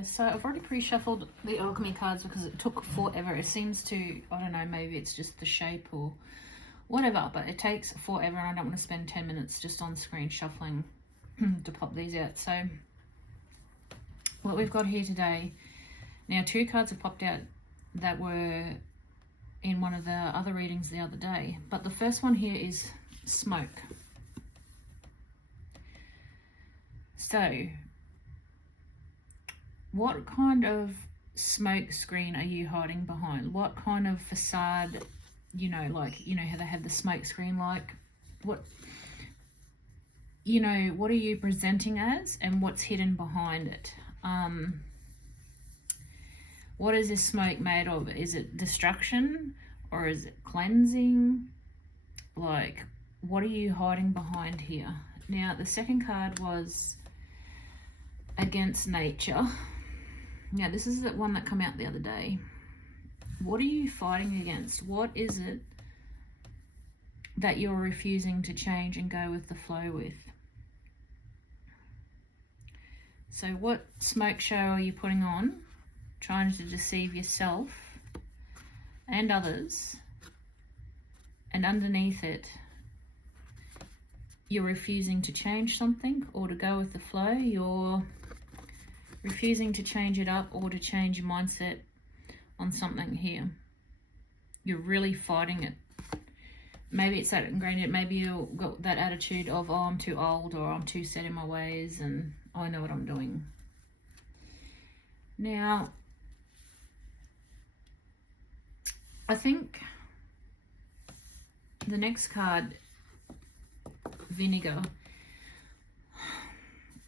guys. So I've already pre-shuffled the alchemy cards because it took forever. It seems to, I don't know, maybe it's just the shape or whatever, but it takes forever and I don't want to spend 10 minutes just on screen shuffling to pop these out. So what we've got here today, now 2 cards have popped out that were in one of the other readings the other day, but the first one here is smoke. So what kind of smoke screen are you hiding behind? What kind of facade, you know, like, you know how they have the smoke screen, like what, you know, what are you presenting as and what's hidden behind it? What is this smoke made of? Is it destruction or is it cleansing? Like, what are you hiding behind here? Now, the second card was against nature. Now, this is the one that came out the other day. What are you fighting against? What is it that you're refusing to change and go with the flow with? So what smoke show are you putting on, trying to deceive yourself and others, and underneath it, you're refusing to change something or to go with the flow? You're refusing to change it up or to change your mindset on something here. You're really fighting it. Maybe it's that ingrained, maybe you've got that attitude of, oh, I'm too old, or I'm too set in my ways and I know what I'm doing. Now, I think the next card, vinegar.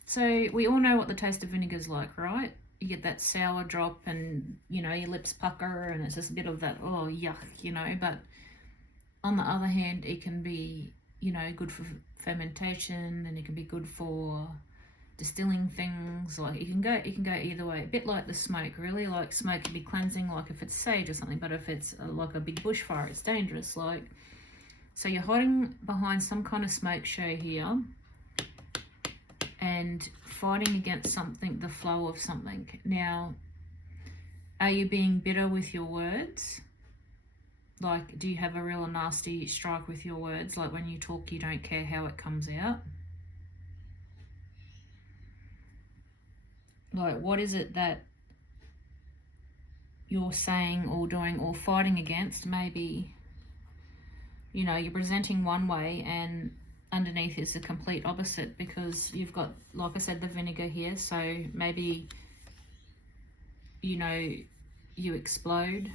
So we all know what the taste of vinegar is like, right? You get that sour drop and, you know, your lips pucker and it's just a bit of that, oh, yuck, you know. But on the other hand, it can be, you know, good for fermentation and it can be good for distilling things. Like it can go either way. A bit like the smoke, really. Like smoke can be cleansing, like if it's sage or something, but if it's like a big bushfire, it's dangerous. Like, so you're hiding behind some kind of smoke show here and fighting against something, the flow of something. Now, are you being bitter with your words? Like, do you have a real nasty strike with your words? Like when you talk, you don't care how it comes out? Like, what is it that you're saying or doing or fighting against? Maybe, you know, you're presenting one way and underneath is the complete opposite because you've got, like I said, the vinegar here. So maybe, you know, you explode,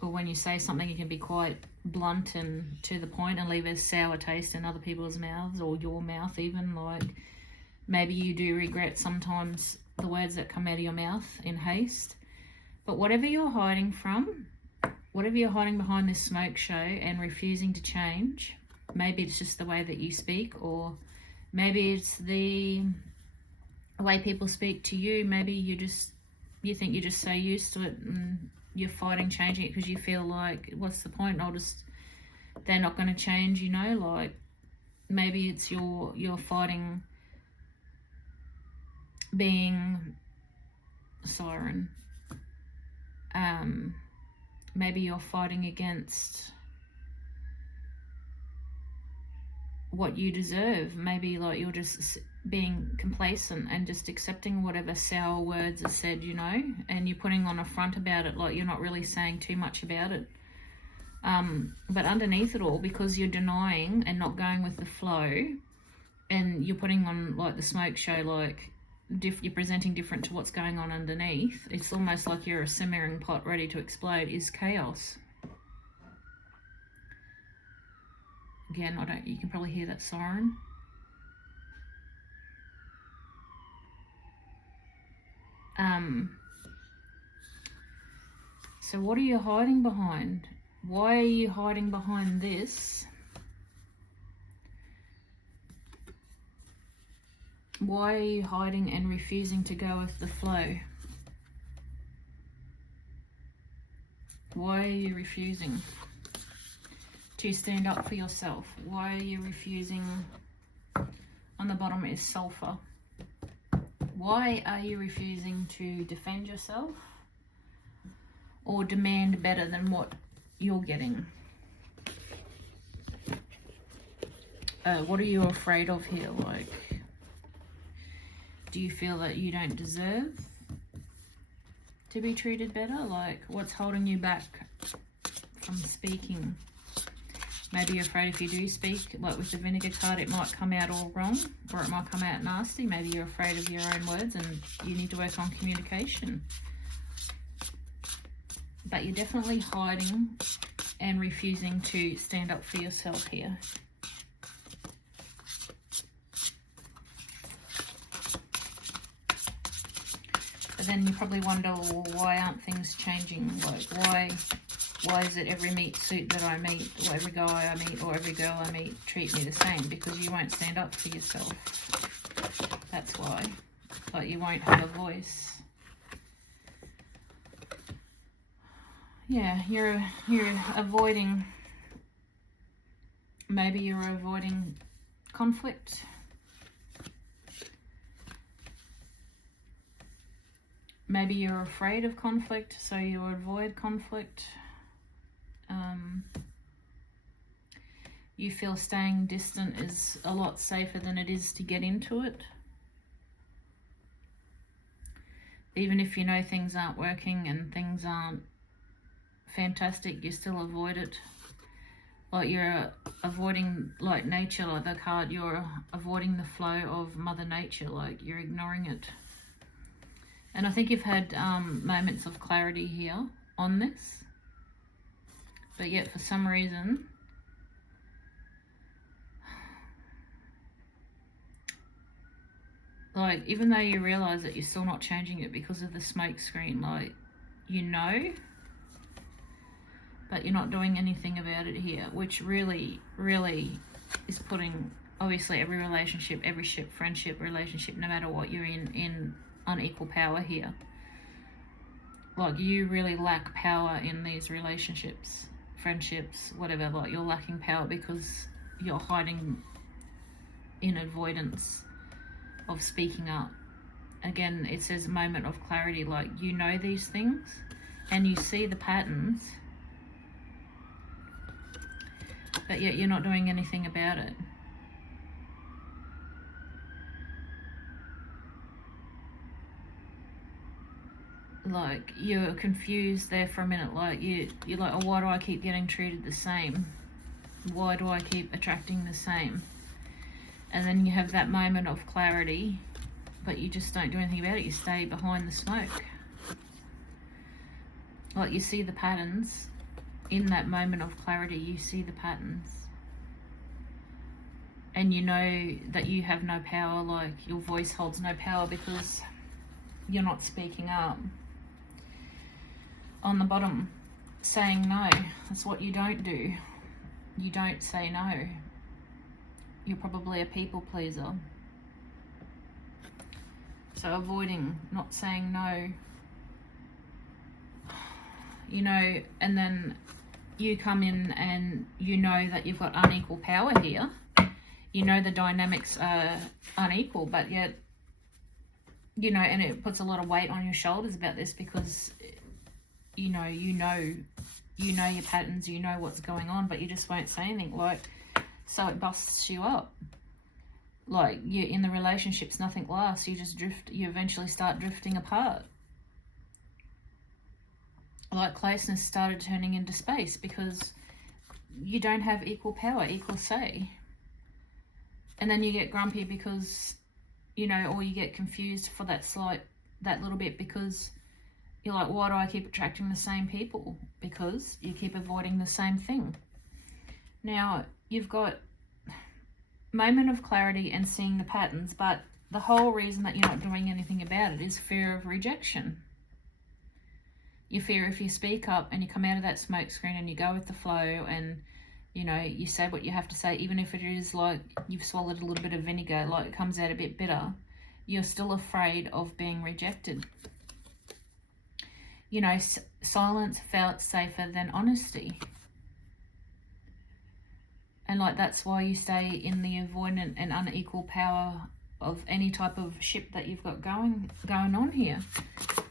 or when you say something, you can be quite blunt and to the point and leave a sour taste in other people's mouths or your mouth even. Like maybe you do regret sometimes the words that come out of your mouth in haste. But whatever you're hiding from, whatever you're hiding behind this smoke show and refusing to change, maybe it's just the way that you speak, or maybe it's the way people speak to you. Maybe you think you're just so used to it and you're fighting changing it because you feel like, what's the point? They're not going to change, you know. Like maybe it's you're fighting being siren. Maybe you're fighting against what you deserve. Maybe like you're just being complacent and just accepting whatever sour words are said, you know, and you're putting on a front about it, like you're not really saying too much about it. But underneath it all, because you're denying and not going with the flow, and you're putting on like the smoke show, like you're presenting different to what's going on underneath. It's almost like you're a simmering pot ready to explode, is chaos. Again, you can probably hear that siren. So what are you hiding behind? Why are you hiding behind this? Why are you hiding and refusing to go with the flow? Why are you refusing to stand up for yourself? Why are you refusing? On the bottom is sulfur. Why are you refusing to defend yourself or demand better than what you're getting? What are you afraid of here? Like, do you feel that you don't deserve to be treated better? Like, what's holding you back from speaking? Maybe you're afraid if you do speak, like with the vinegar card, it might come out all wrong, or it might come out nasty. Maybe you're afraid of your own words and you need to work on communication. But you're definitely hiding and refusing to stand up for yourself here. But then you probably wonder, well, why aren't things changing? Like, why is it every meet suit that I meet, or every guy I meet, or every girl I meet treat me the same? Because you won't stand up for yourself. That's why. Like, you won't have a voice. Yeah, you're avoiding, maybe you're avoiding conflict. Maybe you're afraid of conflict, so you avoid conflict. You feel staying distant is a lot safer than it is to get into it. Even if you know things aren't working and things aren't fantastic, you still avoid it. Like, you're avoiding, like nature, like the card, you're avoiding the flow of Mother Nature, like you're ignoring it. And I think you've had moments of clarity here on this, but yet for some reason, like, even though you realize that you're still not changing it because of the smoke screen, like, you know, but you're not doing anything about it here, which really, really is putting, obviously, every relationship, every friendship, relationship, no matter what you're in unequal power here. Like, you really lack power in these relationships, friendships, whatever. Like, you're lacking power because you're hiding in avoidance of speaking up. Again, it says moment of clarity. Like, you know these things and you see the patterns, but yet you're not doing anything about it. Like, you're confused there for a minute. Like, you're like, oh, why do I keep getting treated the same? Why do I keep attracting the same? And then you have that moment of clarity, but you just don't do anything about it. You stay behind the smoke. Like, you see the patterns. In that moment of clarity, you see the patterns. And you know that you have no power, like, your voice holds no power because you're not speaking up. On the bottom, saying no. That's what you don't do. You don't say no. You're probably a people pleaser. So avoiding, not saying no. You know, and then you come in and you know that you've got unequal power here. You know the dynamics are unequal, but yet, you know, and it puts a lot of weight on your shoulders about this because you know your patterns, you know what's going on, but you just won't say anything. Like, so it busts you up. Like, you in the relationships, nothing lasts. You just drift. You eventually start drifting apart. Like, closeness started turning into space because you don't have equal power, equal say. And then you get grumpy because, you know, or you get confused for that little bit because you're like, why do I keep attracting the same people? Because you keep avoiding the same thing. Now, you've got moment of clarity and seeing the patterns, but the whole reason that you're not doing anything about it is fear of rejection. You fear if you speak up and you come out of that smoke screen and you go with the flow and, you know, you say what you have to say, even if it is like you've swallowed a little bit of vinegar, like it comes out a bit bitter, you're still afraid of being rejected. You know, silence felt safer than honesty. And like, that's why you stay in the avoidant and unequal power any type of ship that you've got going on here,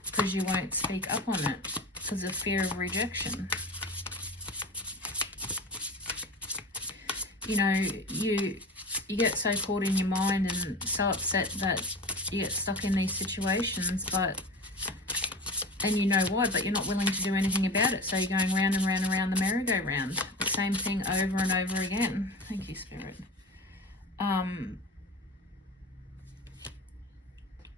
because you won't speak up on it because of fear of rejection. You know, you get so caught in your mind and so upset that you get stuck in these situations, and you know why, but you're not willing to do anything about it. So you're going round and round and round the merry-go-round. The same thing over and over again. Thank you, Spirit.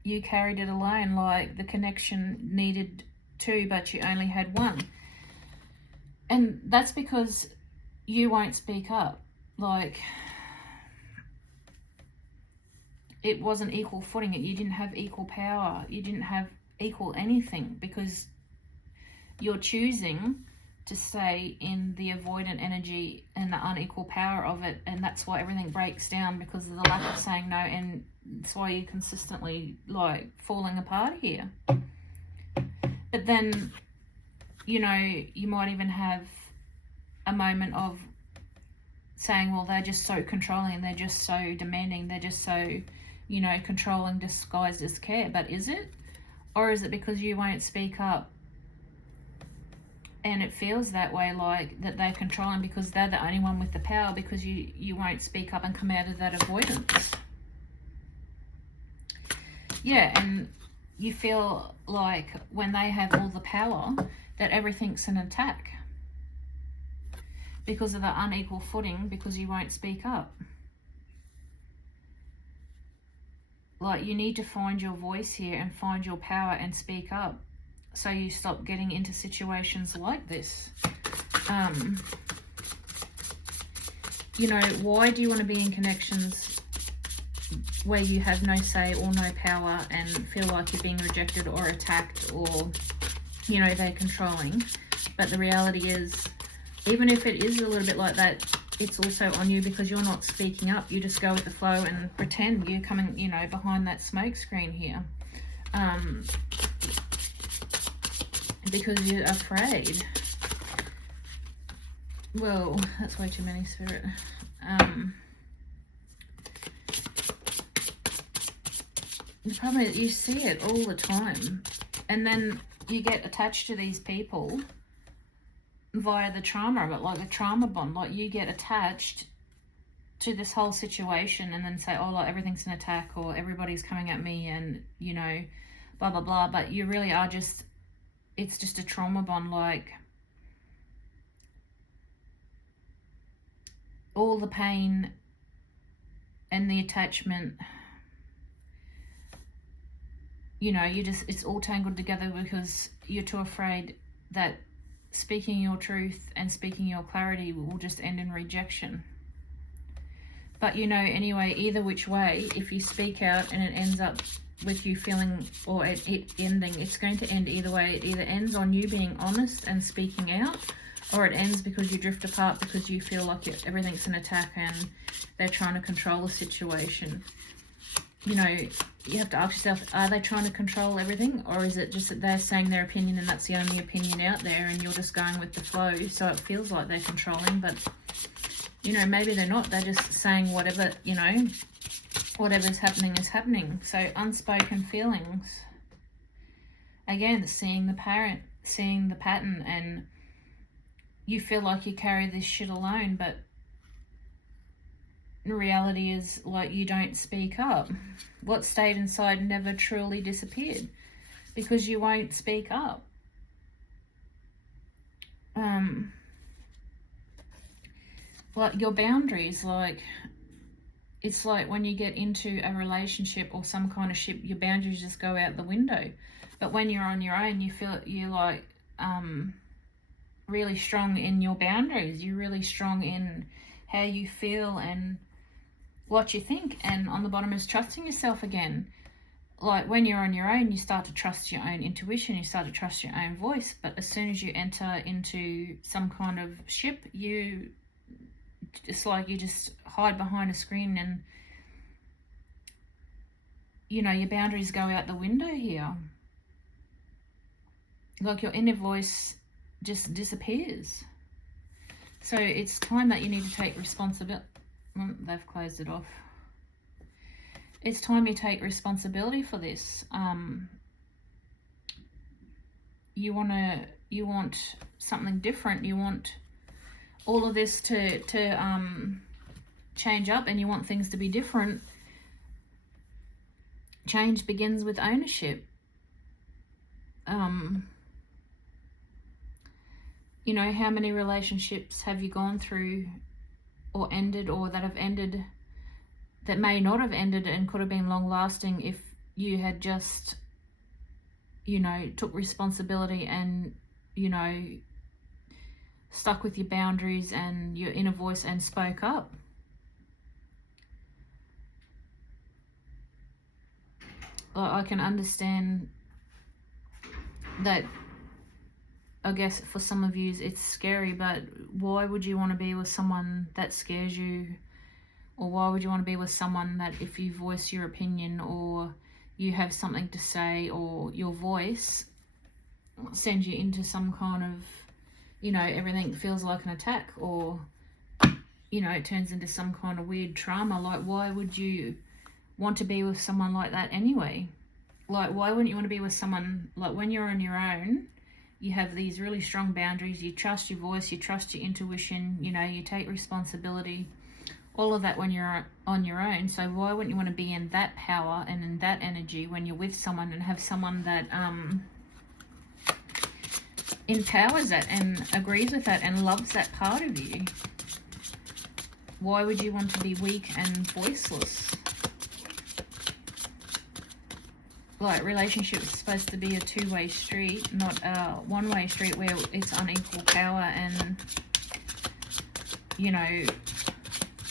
You carried it alone, like the connection needed two, but you only had one. And that's because you won't speak up. Like, it wasn't equal footing. You didn't have equal power. You didn't have equal anything, because you're choosing to stay in the avoidant energy and the unequal power of it, and that's why everything breaks down, because of the lack of saying no, and that's why you're consistently like falling apart here. But then, you know, you might even have a moment of saying, well, they're just so controlling, they're just so demanding, they're just so, you know, controlling disguised as care. But is it? Or is it because you won't speak up and it feels that way, like that they're controlling because they're the only one with the power, because you won't speak up and come out of that avoidance? Yeah, and you feel like when they have all the power that everything's an attack because of the unequal footing, because you won't speak up. Like, you need to find your voice here and find your power and speak up, so you stop getting into situations like this. You know, why do you want to be in connections where you have no say or no power and feel like you're being rejected or attacked, or, you know, they're controlling? But the reality is, even if it is a little bit like that, it's also on you, because you're not speaking up. You just go with the flow and pretend you're coming, you know, behind that smoke screen here. Because you're afraid. Well, that's way too many, Spirit. The problem is you see it all the time, and then you get attached to these people via the trauma, but like a trauma bond, like you get attached to this whole situation and then say, oh, like everything's an attack, or everybody's coming at me, and, you know, blah blah blah. But you really are just, it's just a trauma bond. Like, all the pain and the attachment, you know, you just, it's all tangled together because you're too afraid that speaking your truth and speaking your clarity will just end in rejection. But, you know, anyway, either which way, if you speak out and it ends up with you feeling, or it ending, it's going to end either way. It either ends on you being honest and speaking out, or it ends because you drift apart because you feel like everything's an attack and they're trying to control the situation. You know, you have to ask yourself, are they trying to control everything, or is it just that they're saying their opinion and that's the only opinion out there and you're just going with the flow, so it feels like they're controlling? But, you know, maybe they're not. They're just saying whatever, you know, whatever's happening is happening. So unspoken feelings. Again, seeing the pattern, and you feel like you carry this shit alone, but the reality is, like, you don't speak up. What stayed inside never truly disappeared because you won't speak up. Like your boundaries, like, it's like when you get into a relationship or some kind of ship, your boundaries just go out the window. But when you're on your own, you feel you're like really strong in your boundaries. You're really strong in how you feel and what you think. And on the bottom is trusting yourself again. Like when you're on your own, you start to trust your own intuition, you start to trust your own voice. But as soon as you enter into some kind of ship, it's like you just hide behind a screen, and, you know, your boundaries go out the window here. Like your inner voice just disappears. So it's time that you need to take responsibility. They've closed it off. it's time you take responsibility for this. You want something different. You want all of this to change up, and you want things to be different. Change begins with ownership. You know, how many relationships have you gone through or ended, or that have ended, that may not have ended and could have been long lasting if you had just, you know, took responsibility and, you know, stuck with your boundaries and your inner voice and spoke up. I can understand that. I guess for some of you it's scary, but why would you want to be with someone that scares you? Or why would you want to be with someone that if you voice your opinion or you have something to say, or your voice sends you into some kind of, you know, everything feels like an attack, or, you know, it turns into some kind of weird trauma? Like, why would you want to be with someone like that anyway? Like, why wouldn't you want to be with someone, like, when you're on your own, you have these really strong boundaries, you trust your voice, you trust your intuition, you know, you take responsibility, all of that when you're on your own. So why wouldn't you want to be in that power and in that energy when you're with someone, and have someone that empowers that and agrees with that and loves that part of you? Why would you want to be weak and voiceless? Like, relationship is supposed to be a two-way street, not a one-way street where it's unequal power, and, you know,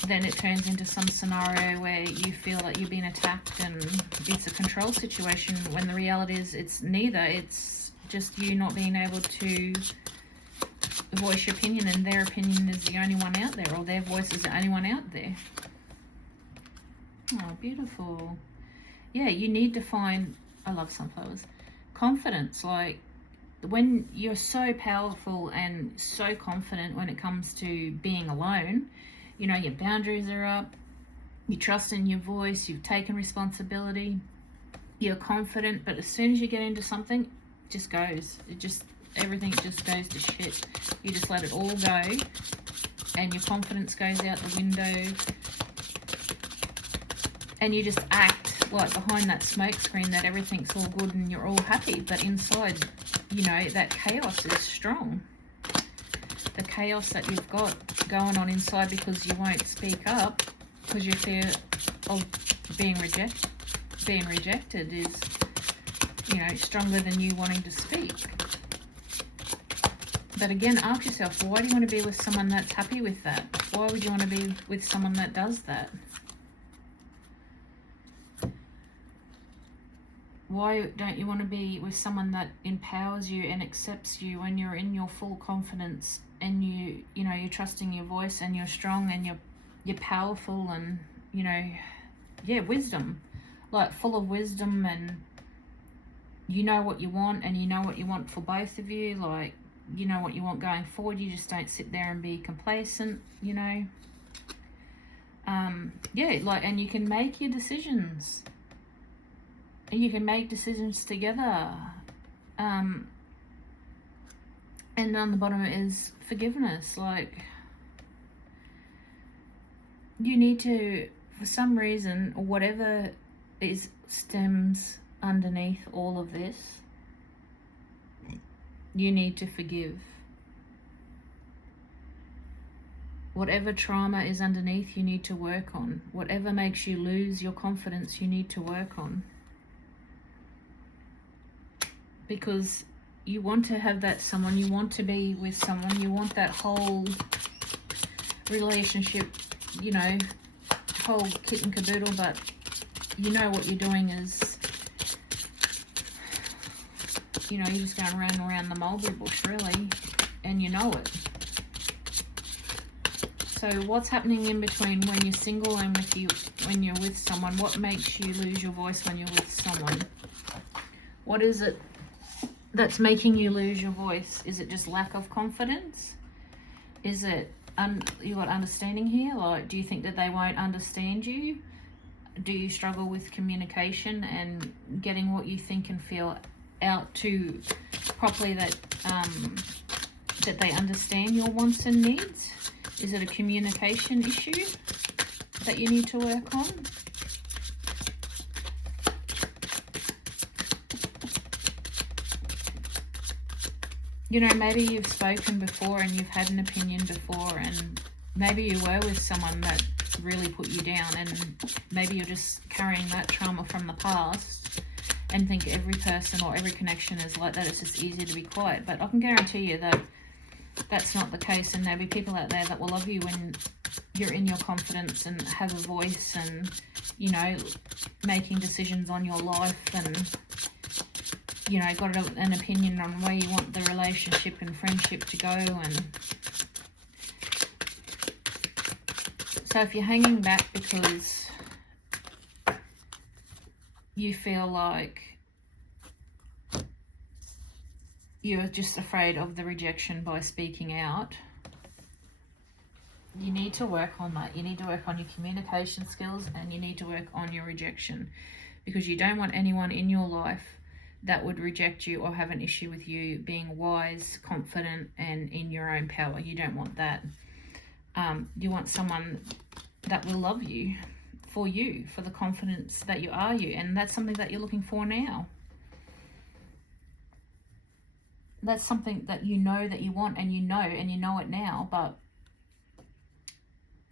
then it turns into some scenario where you feel like you're being attacked and it's a control situation, when the reality is it's neither. It's just you not being able to voice your opinion, and their opinion is the only one out there, or their voice is the only one out there. Oh, beautiful. Yeah, you need to find, I love sunflowers, confidence. Like, when you're so powerful and so confident when it comes to being alone, you know, your boundaries are up, you trust in your voice, you've taken responsibility, you're confident, but as soon as you get into something, it just goes. Everything just goes to shit. You just let it all go, and your confidence goes out the window, and you just act like behind that smoke screen that everything's all good and you're all happy, but inside, you know, that chaos is strong. The chaos that you've got going on inside because you won't speak up, because you fear of being rejected is, you know, stronger than you wanting to speak. But again, ask yourself, why do you want to be with someone that's happy with that? Why would you want to be with someone that does that? Why don't you want to be with someone that empowers you and accepts you when you're in your full confidence, and you know, you're trusting your voice, and you're strong, and you're powerful, and, you know, yeah, wisdom, like full of wisdom, and you know what you want, and you know what you want for both of you, like, you know what you want going forward. You just don't sit there and be complacent, you know. Yeah, like, and you can make your decisions. You can make decisions together. And on the bottom is forgiveness. Like, you need to, for some reason, or whatever stems underneath all of this, you need to forgive. Whatever trauma is underneath, you need to work on. Whatever makes you lose your confidence, you need to work on. Because you want to have that someone, you want to be with someone, you want that whole relationship, you know, whole kit and caboodle, but you know what you're doing is, you know, you're just going around the mulberry bush, really, and you know it. So what's happening in between when you're single and when you're with someone? What makes you lose your voice when you're with someone? What is it that's making you lose your voice? Is it just lack of confidence? Is it you got understanding here? Like, do you think that they won't understand you? Do you struggle with communication and getting what you think and feel out to properly, that that they understand your wants and needs? Is it a communication issue that you need to work on? You know, maybe you've spoken before and you've had an opinion before, and maybe you were with someone that really put you down, and maybe you're just carrying that trauma from the past and think every person or every connection is like that. It's just easier to be quiet. But I can guarantee you that that's not the case, and there'll be people out there that will love you when you're in your confidence and have a voice and, you know, making decisions on your life and, you know, got an opinion on where you want the relationship and friendship to go. And so if you're hanging back because you feel like you're just afraid of the rejection by speaking out, you need to work on that. You need to work on your communication skills, and you need to work on your rejection, because you don't want anyone in your life that would reject you or have an issue with you being wise, confident, and in your own power. You don't want that. You want someone that will love you, for the confidence that you are you, and that's something that you're looking for now. That's something that you know that you want, and you know it now, but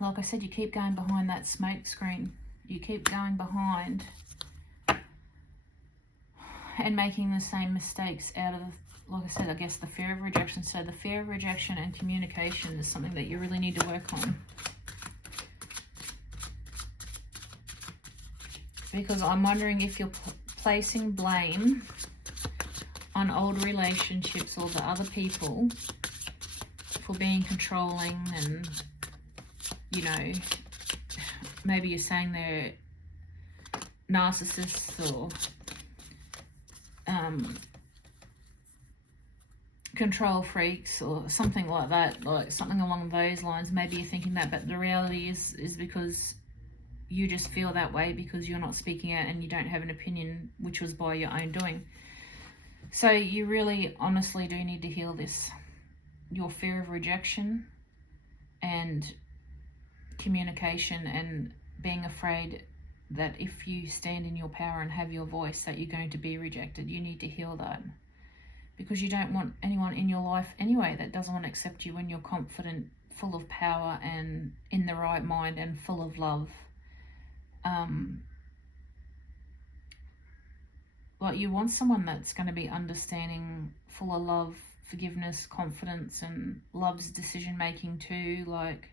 like I said, you keep going behind that smoke screen. You keep going behind and making the same mistakes out of, like I said, I guess the fear of rejection. So the fear of rejection and communication is something that you really need to work on. Because I'm wondering if you're placing blame on old relationships or the other people for being controlling, and, you know, maybe you're saying they're narcissists or control freaks or something like that, like something along those lines. Maybe you're thinking that, but the reality is because you just feel that way because you're not speaking out and you don't have an opinion, which was by your own doing. So you really honestly do need to heal this. Your fear of rejection and communication, and being afraid that if you stand in your power and have your voice that you're going to be rejected. You need to heal that, because you don't want anyone in your life anyway that doesn't want to accept you when you're confident, full of power, and in the right mind, and full of love. Like, you want someone that's going to be understanding, full of love, forgiveness, confidence, and loves decision making too. Like,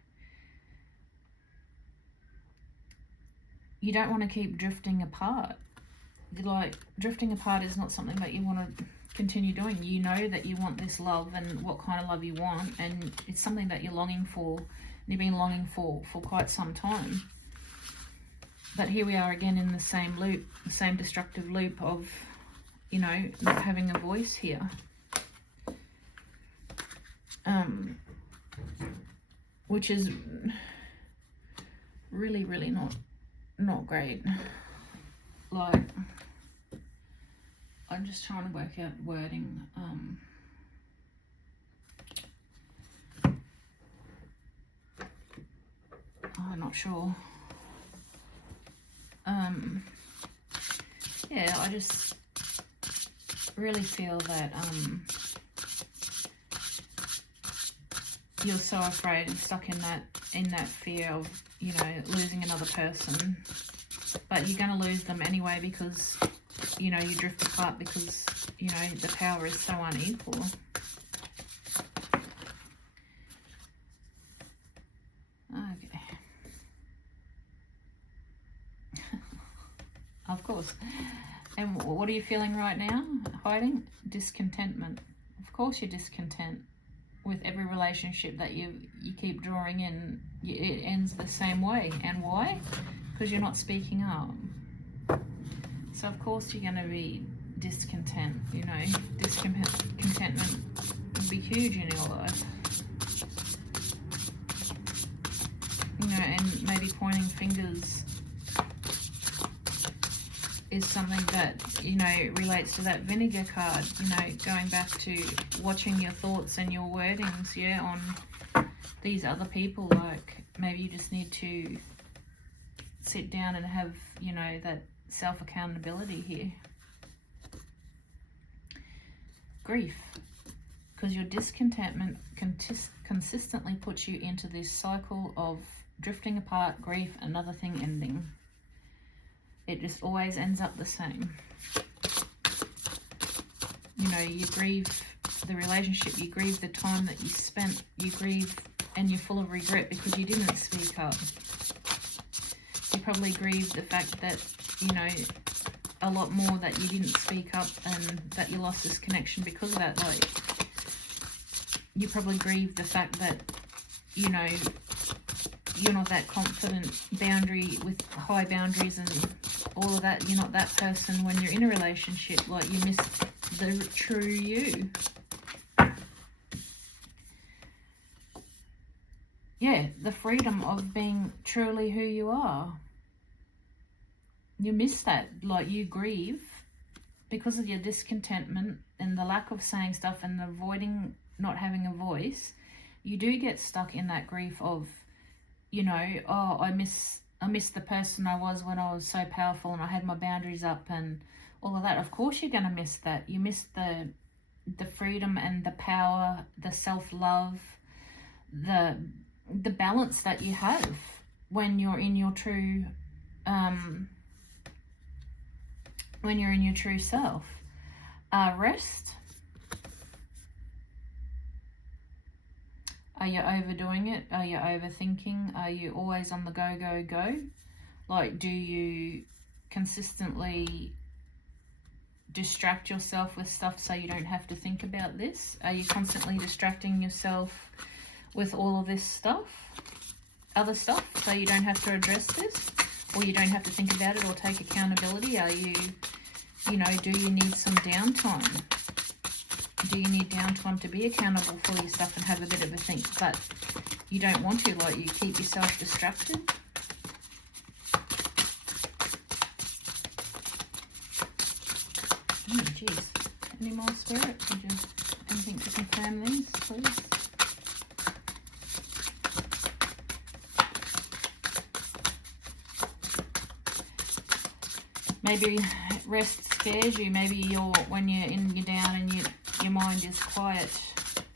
you don't want to keep drifting apart. Like, drifting apart is not something that you want to continue doing. You know that you want this love and what kind of love you want, and it's something that you're longing for, and you've been longing for quite some time. But here we are again in the same loop, the same destructive loop of, you know, not having a voice here. Which is really, really not great. Like, I'm just trying to work out wording. I'm not sure. Yeah, I just really feel that you're so afraid and stuck in that fear of, you know, losing another person. But you're going to lose them anyway, because, you know, you drift apart because, you know, the power is so unequal. Okay. Of course. And what are you feeling right now? Hiding? Discontentment. Of course you're discontent with every relationship that you keep drawing in. It ends the same way. And why? Because you're not speaking up. So of course you're going to be discontent, you know. Discontentment would be huge in your life. You know, and maybe pointing fingers is something that, you know, relates to that vinegar card, you know, going back to watching your thoughts and your wordings, yeah, on these other people. Like, maybe you just need to sit down and have, you know, that self-accountability here. Grief. Because your discontentment consistently puts you into this cycle of drifting apart, grief, another thing ending. It just always ends up the same. You know, you grieve the relationship, you grieve the time that you spent, you grieve, and you're full of regret because you didn't speak up. You probably grieve the fact that, you know, a lot more that you didn't speak up and that you lost this connection because of that. Like, you probably grieve the fact that, you know, you're not that confident boundary with high boundaries and all of that. You're not that person when you're in a relationship. Like, you miss the true you. Yeah, the freedom of being truly who you are. You miss that. Like, you grieve because of your discontentment and the lack of saying stuff and avoiding not having a voice. You do get stuck in that grief of, you know, oh, I miss the person I was when I was so powerful and I had my boundaries up and all of that. Of course you're going to miss that. You miss the freedom and the power, the self-love, the balance that you have when you're in your true self. Rest. Are you overdoing it? Are you overthinking? Are you always on the go, go, go? Like, do you consistently distract yourself with stuff so you don't have to think about this? Are you constantly distracting yourself with all of this stuff, other stuff, so you don't have to address this, or you don't have to think about it or take accountability? Are you, you know, do you need some downtime? Do you need downtime to be accountable for your stuff and have a bit of a think, but you don't want to? Like, you keep yourself distracted? Oh, jeez. Any more spirit? Would you, anything to confirm these, please? Maybe rest scares you. Maybe when you're down and your mind is quiet,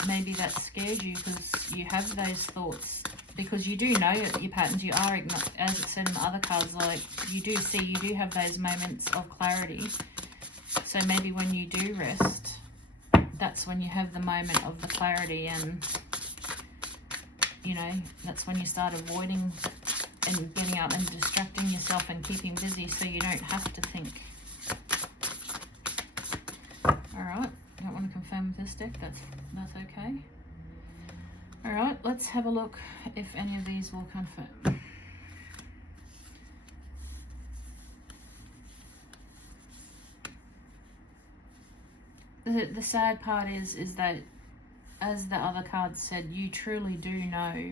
maybe that scares you because you have those thoughts, because you do know your patterns. You are, as it said in the other cards, like, you do have those moments of clarity. So maybe when you do rest, that's when you have the moment of the clarity, and, you know, that's when you start avoiding and getting out and distracting yourself and keeping busy so you don't have to think. Alright, don't want to confirm with this deck, that's okay. Alright, let's have a look if any of these will confirm. The sad part is that, as the other cards said, you truly do know.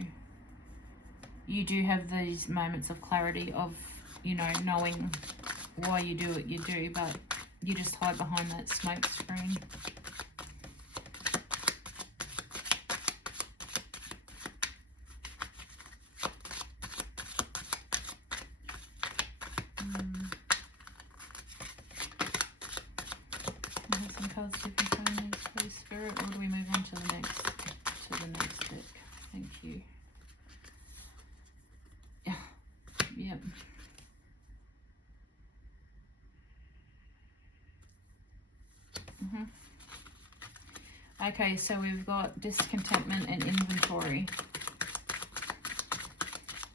You do have these moments of clarity of, you know, knowing why you do what you do, but you just hide behind that smoke screen. Some cards to confirm these, please, Spirit, or do we move on to the next deck? Thank you. Yeah. Yep. Okay, so we've got discontentment and inventory.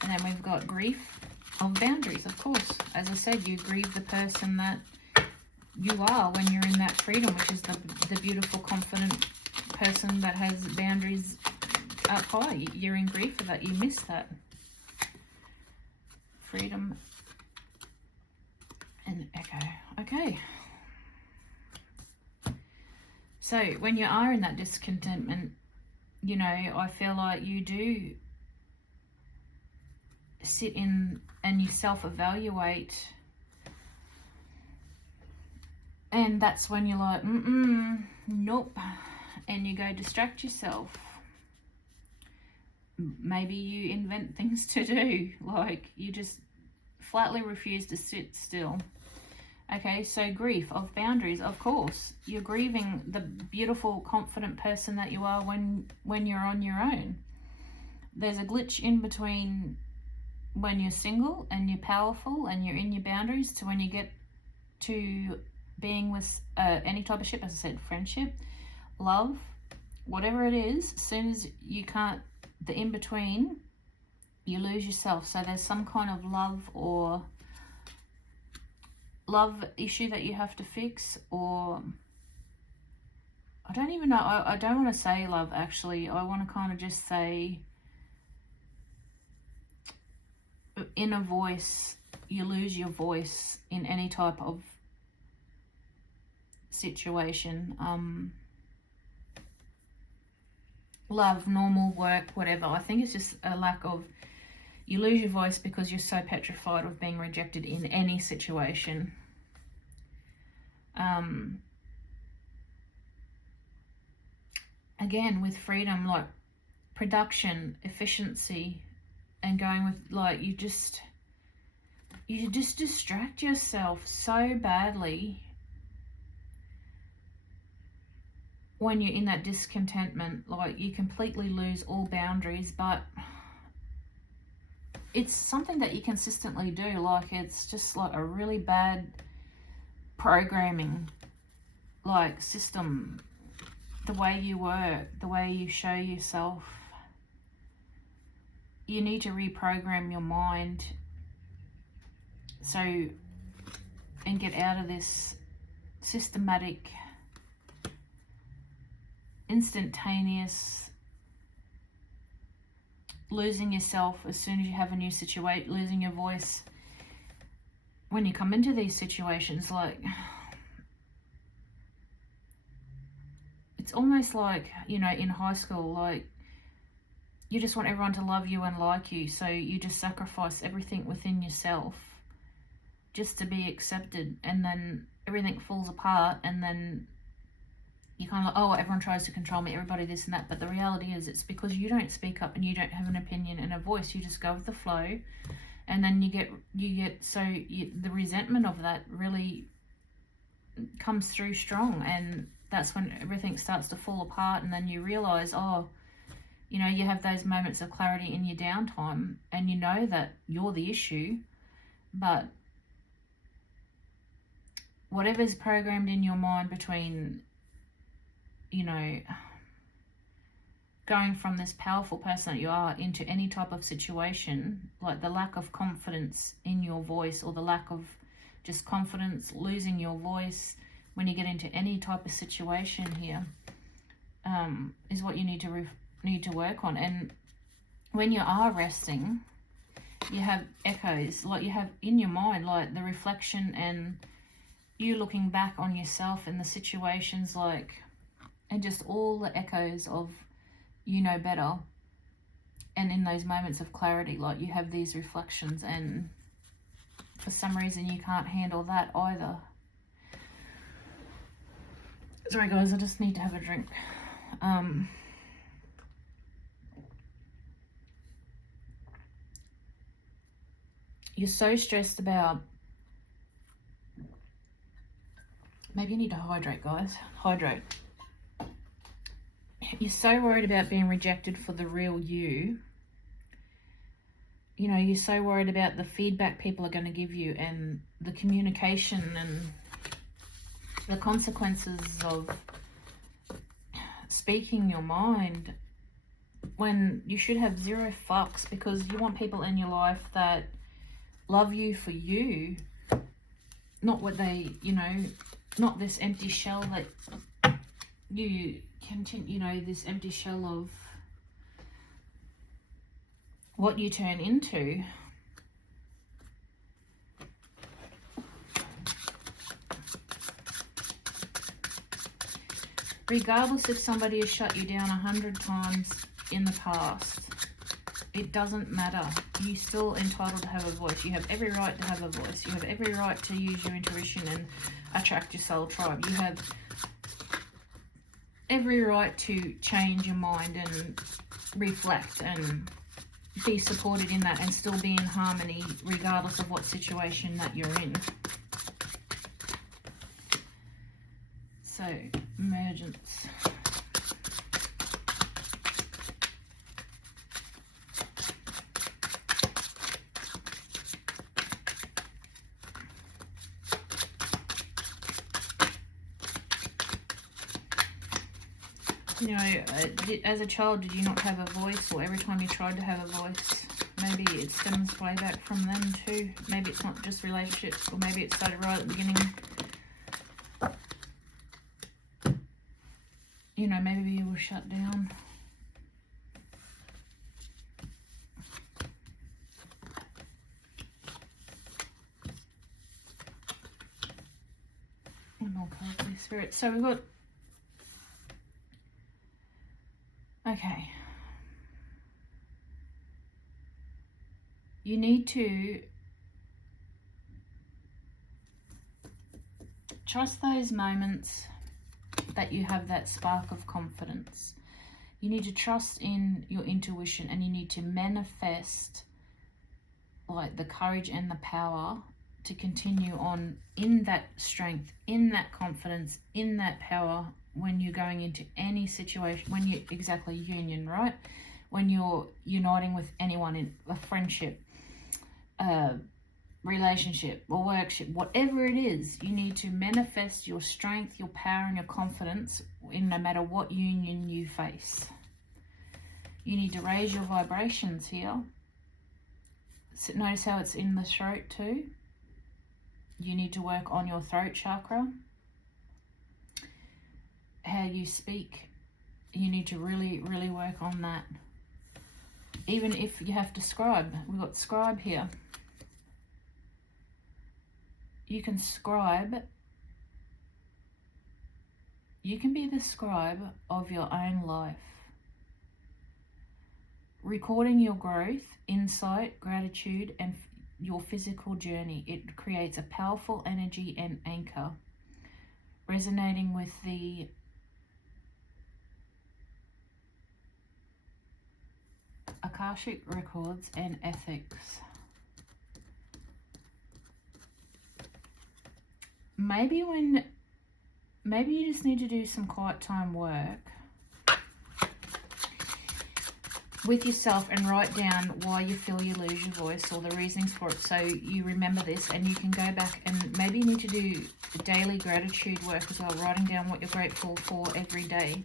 And then we've got grief of boundaries, of course. As I said, you grieve the person that you are when you're in that freedom, which is the beautiful, confident person that has boundaries up high. You're in grief for that. You miss that. Freedom and echo. Okay. So when you are in that discontentment, you know, I feel like you do sit in and you self-evaluate And that's when you're like, nope. And you go distract yourself. Maybe you invent things to do. Like, you just flatly refuse to sit still. Okay, so grief of boundaries, of course. You're grieving the beautiful, confident person that you are when you're on your own. There's a glitch in between when you're single and you're powerful and you're in your boundaries to when you get to being with any type of ship, as I said, friendship, love, whatever it is. As soon as you can't, the in-between, you lose yourself. So there's some kind of love issue that you have to fix, or I don't even know. I don't want to say love, actually. I want to kind of just say inner voice. You lose your voice in any type of situation. Love, normal, work, whatever. I think it's just a lack of, you lose your voice because you're so petrified of being rejected in any situation. Again, with freedom, like production, efficiency, and going with, like, you just distract yourself so badly when you're in that discontentment. Like, you completely lose all boundaries. But it's something that you consistently do. Like, it's just like a really bad programming, like, system, the way you work, the way you show yourself. You need to reprogram your mind and get out of this systematic, instantaneous losing yourself as soon as you have a new situation, losing your voice when you come into these situations. Like, it's almost like, you know, in high school, like, you just want everyone to love you and like you, so you just sacrifice everything within yourself just to be accepted, and then everything falls apart, and then you kind of like, oh, everyone tries to control me, everybody this and that. But the reality is, it's because you don't speak up and you don't have an opinion and a voice. You just go with the flow, and then you get the resentment of that really comes through strong, and that's when everything starts to fall apart. And then you realize, oh, you know, you have those moments of clarity in your downtime, and you know that you're the issue, but whatever's programmed in your mind between, you know, going from this powerful person that you are into any type of situation, like the lack of confidence in your voice, or the lack of just confidence, losing your voice when you get into any type of situation here, is what you need to work on. And when you are resting, you have echoes, like you have in your mind, like the reflection and you looking back on yourself and the situations, like, and just all the echoes of, you know better. And in those moments of clarity, like, you have these reflections, and for some reason you can't handle that either. Sorry guys, I just need to have a drink. You're so stressed about, maybe you need to hydrate, guys. Hydrate. You're so worried about being rejected for the real you. You know, you're so worried about the feedback people are going to give you, and the communication and the consequences of speaking your mind, when you should have zero fucks, because you want people in your life that love you for you, not what they, you know, not this empty shell that you continue, you know, this empty shell of what you turn into. Regardless if somebody has shut you down 100 times in the past, It doesn't matter. You're still entitled to have a voice. You have every right to have a voice. You have every right to use your intuition and attract your soul tribe. You have every right to change your mind and reflect and be supported in that and still be in harmony regardless of what situation that you're in. So, emergence. You know, as a child, did you not have a voice, or every time you tried to have a voice, maybe it stems way back from them too. Maybe it's not just relationships, or maybe it started right at the beginning. You know, maybe you were shut down. And more Holy Spirit. So we've got, okay. You need to trust those moments that you have that spark of confidence. You need to trust in your intuition, and you need to manifest like the courage and the power to continue on in that strength, in that confidence, in that power when you're going into any situation, when you exactly union, right? When you're uniting with anyone in a friendship, relationship or workship, whatever it is, you need to manifest your strength, your power and your confidence in no matter what union you face. You need to raise your vibrations here. So notice how it's in the throat too. You need to work on your throat chakra. How you speak, you need to really, really work on that. Even if you have to scribe, we've got scribe here. You can scribe. You can be the scribe of your own life. Recording your growth, insight, gratitude, and your physical journey. It creates a powerful energy and anchor, resonating with the Akashic records and ethics. Maybe you just need to do some quiet time work with yourself and write down why you feel you lose your voice or the reasons for it, so you remember this, and you can go back and maybe you need to do daily gratitude work as well, writing down what you're grateful for every day.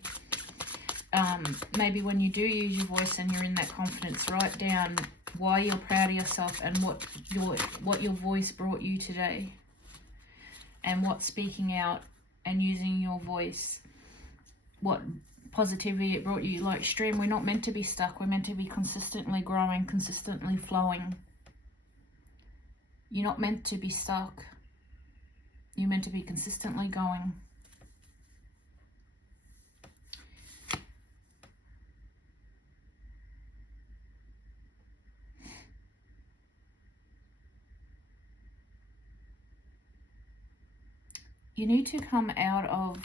Maybe when you do use your voice and you're in that confidence, write down why you're proud of yourself and what your voice brought you today, and what speaking out and using your voice, what positivity it brought you. Like stream, we're not meant to be stuck. We're meant to be consistently growing, consistently flowing. You're not meant to be stuck. You're meant to be consistently going. You need to come out of,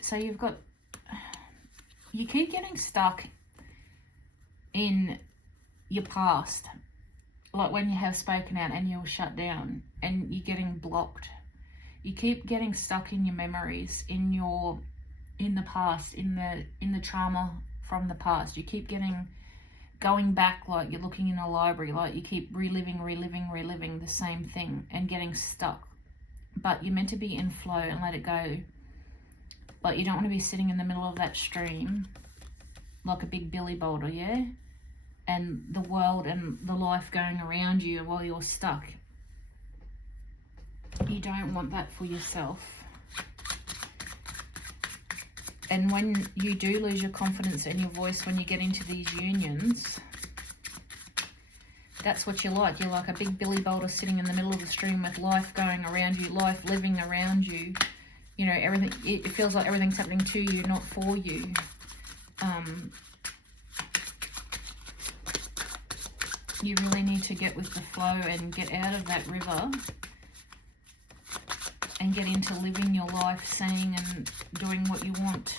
so you keep getting stuck in your past, like when you have spoken out and you're shut down and you're getting blocked. You keep getting stuck in your memories, in the past, in the trauma from the past. You keep going back, like you're looking in a library, like you keep reliving the same thing and getting stuck. But you're meant to be in flow and let it go. But you don't want to be sitting in the middle of that stream like a big billy boulder, yeah? And the world and the life going around you while you're stuck. You don't want that for yourself. And when you do lose your confidence in your voice, when you get into these unions, that's what you're like. You're like a big billy boulder sitting in the middle of the stream with life going around you, life living around you. You know, everything, it feels like everything's happening to you, not for you. You really need to get with the flow and get out of that river and get into living your life, saying and doing what you want.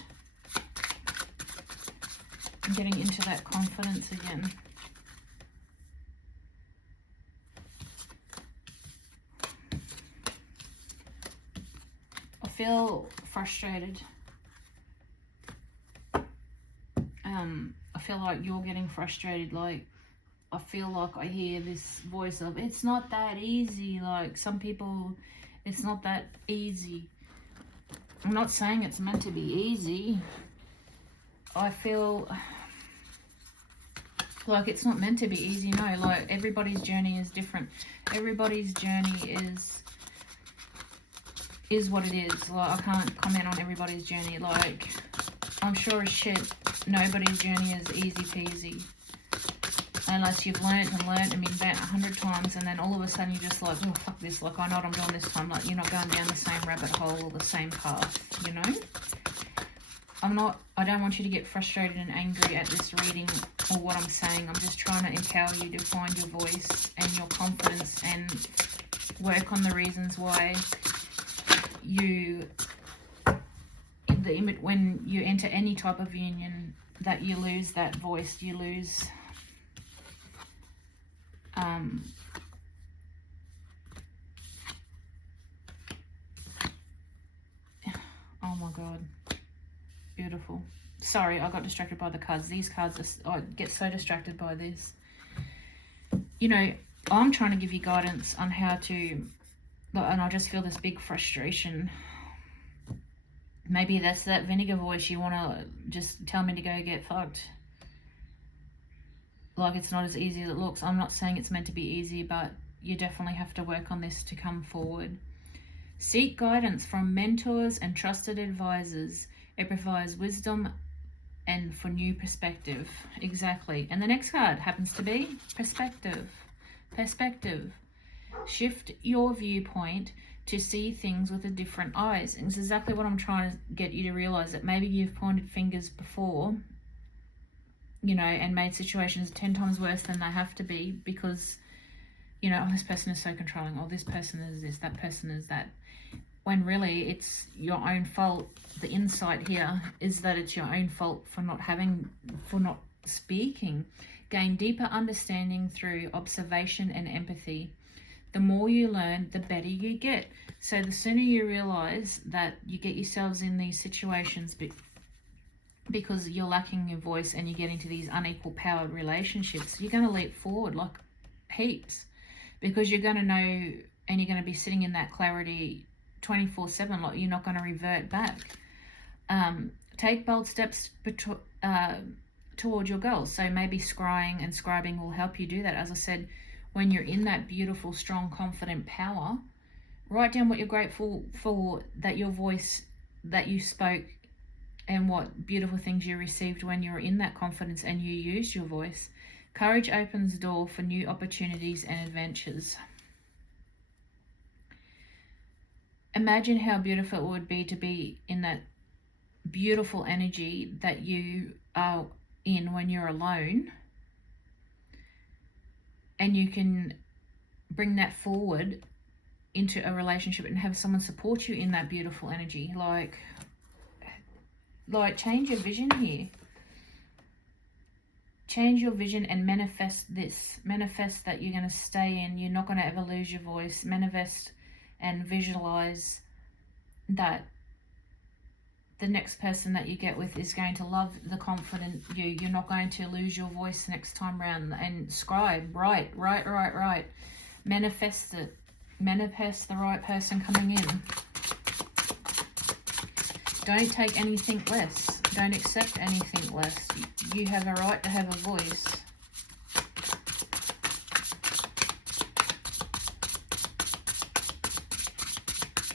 And getting into that confidence again. I feel frustrated. I feel like you're getting frustrated. Like, I feel like I hear this voice of, it's not that easy. Like, some people, it's not that easy. I'm not saying it's meant to be easy. I feel like it's not meant to be easy. No, like, everybody's journey is different. Everybody's journey is what it is. Like, I can't comment on everybody's journey. Like, I'm sure as shit nobody's journey is easy peasy. Unless you've learnt and been bent 100 times, and then all of a sudden you're just like, oh, fuck this, like, I know what I'm doing this time. Like, you're not going down the same rabbit hole or the same path, you know? I don't want you to get frustrated and angry at this reading or what I'm saying. I'm just trying to empower you to find your voice and your confidence and work on the reasons why you, when you enter any type of union, that you lose that voice, you lose oh my god, beautiful. Sorry, I got distracted by the cards. These cards are, I get so distracted by this. You know, I'm trying to give you guidance on how to, and I just feel this big frustration. Maybe that's that vinegar voice. You want to just tell me to go get fucked. Like, it's not as easy as it looks. I'm not saying it's meant to be easy, but you definitely have to work on this to come forward. Seek guidance from mentors and trusted advisors. It provides wisdom and for new perspective. Exactly. And the next card happens to be perspective. Perspective. Shift your viewpoint to see things with a different eyes. And it's exactly what I'm trying to get you to realize, that maybe you've pointed fingers before, you know, and made situations 10 times worse than they have to be because, you know, oh, this person is so controlling, or this person is this, that person is that. When really it's your own fault. The insight here is that it's your own fault for not speaking. Gain deeper understanding through observation and empathy. The more you learn, the better you get. So the sooner you realize that you get yourselves in these situations because you're lacking your voice and you get into these unequal powered relationships, you're going to leap forward like heaps, because you're going to know and you're going to be sitting in that clarity 24/7. Like, you're not going to revert back. Take bold steps toward your goals. So maybe scrying and scribing will help you do that. As I said, when you're in that beautiful, strong, confident power, write down what you're grateful for, that your voice, that you spoke, and what beautiful things you received when you were in that confidence and you used your voice. Courage opens the door for new opportunities and adventures. Imagine how beautiful it would be to be in that beautiful energy that you are in when you're alone, and you can bring that forward into a relationship and have someone support you in that beautiful energy. Like change your vision here. Change your vision and manifest this. Manifest that you're going to stay in. You're not going to ever lose your voice. Manifest and visualize that the next person that you get with is going to love the confident you. You're not going to lose your voice next time around. And scribe, write. Manifest it. Manifest the right person coming in. Don't take anything less. Don't accept anything less. You have a right to have a voice.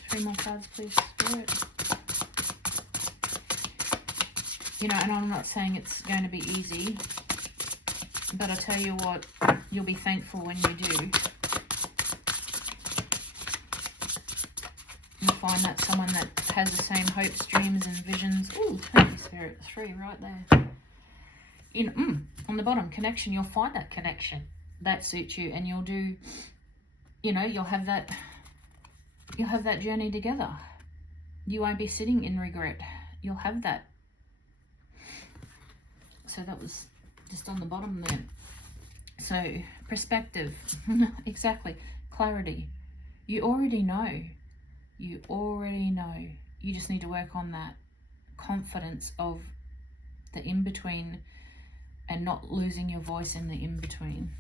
Three more cards, please, Spirit. You know, and I'm not saying it's going to be easy, but I tell you what, you'll be thankful when you do. You find that someone that has the same hopes, dreams and visions. Ooh, Holy Spirit, 3 right there. On the bottom, connection, you'll find that connection that suits you, and you'll do, you'll have that journey together. You won't be sitting in regret. You'll have that. So that was just on the bottom there. So perspective, exactly. Clarity. You already know. You already know. You just need to work on that confidence of the in-between and not losing your voice in the in-between.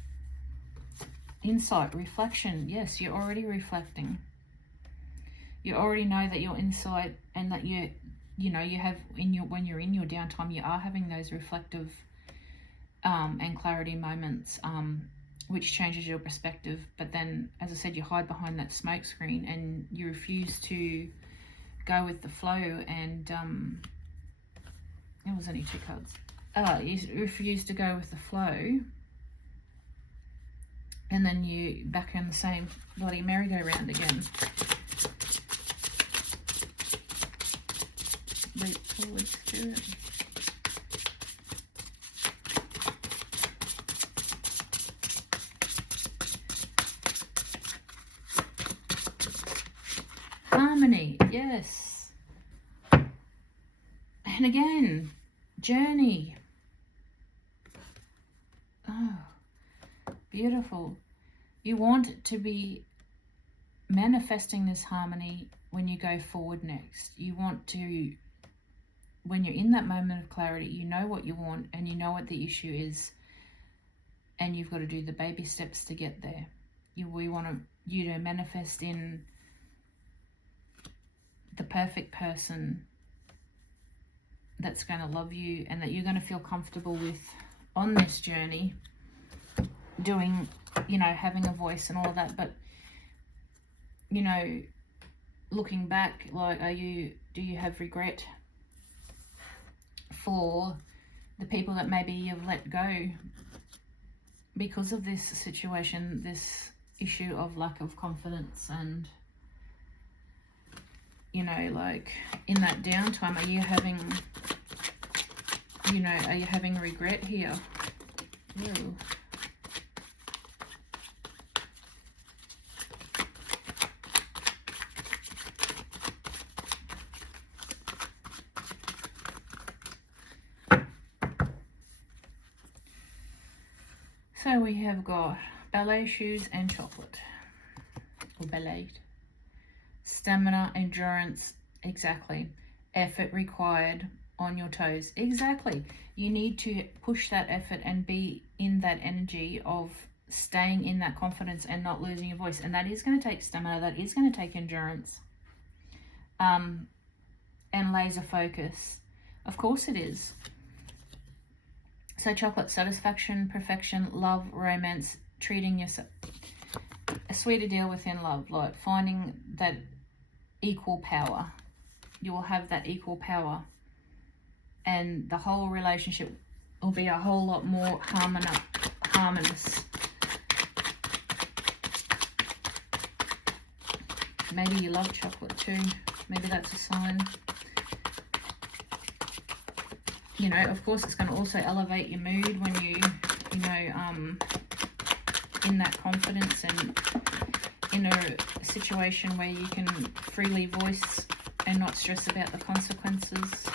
Insight, reflection. Yes, you're already reflecting. You already know that your insight, and that you have when you're in your downtime, you are having those reflective and clarity moments, which changes your perspective. But then, as I said, you hide behind that smoke screen and you refuse to go with the flow. And it was only 2 cards. You refuse to go with the flow, and then you back on the same bloody merry-go-round again. Holy Spirit. Harmony, yes. And again, journey. Oh, beautiful. You want to be manifesting this harmony when you go forward next. You want to, when you're in that moment of clarity, you know what you want and you know what the issue is, and you've got to do the baby steps to get there. We want you to manifest in the perfect person that's going to love you and that you're going to feel comfortable with on this journey, doing, having a voice and all of that. But, looking back, like, do you have regret for the people that maybe you've let go because of this situation, this issue of lack of confidence? And, like, in that downtime, are you having regret here? Ew. So we have got ballet shoes and chocolate, or ballet. Stamina, endurance, exactly. Effort required on your toes, exactly. You need to push that effort and be in that energy of staying in that confidence and not losing your voice. And that is going to take stamina, that is going to take endurance, and laser focus. Of course it is. So chocolate, satisfaction, perfection, love, romance, treating yourself, a sweeter deal within love, like finding that equal power. You will have that equal power, and the whole relationship will be a whole lot more harmonious. Maybe you love chocolate too. Maybe that's a sign. Of course, it's going to also elevate your mood when you in that confidence and in a situation where you can freely voice and not stress about the consequences.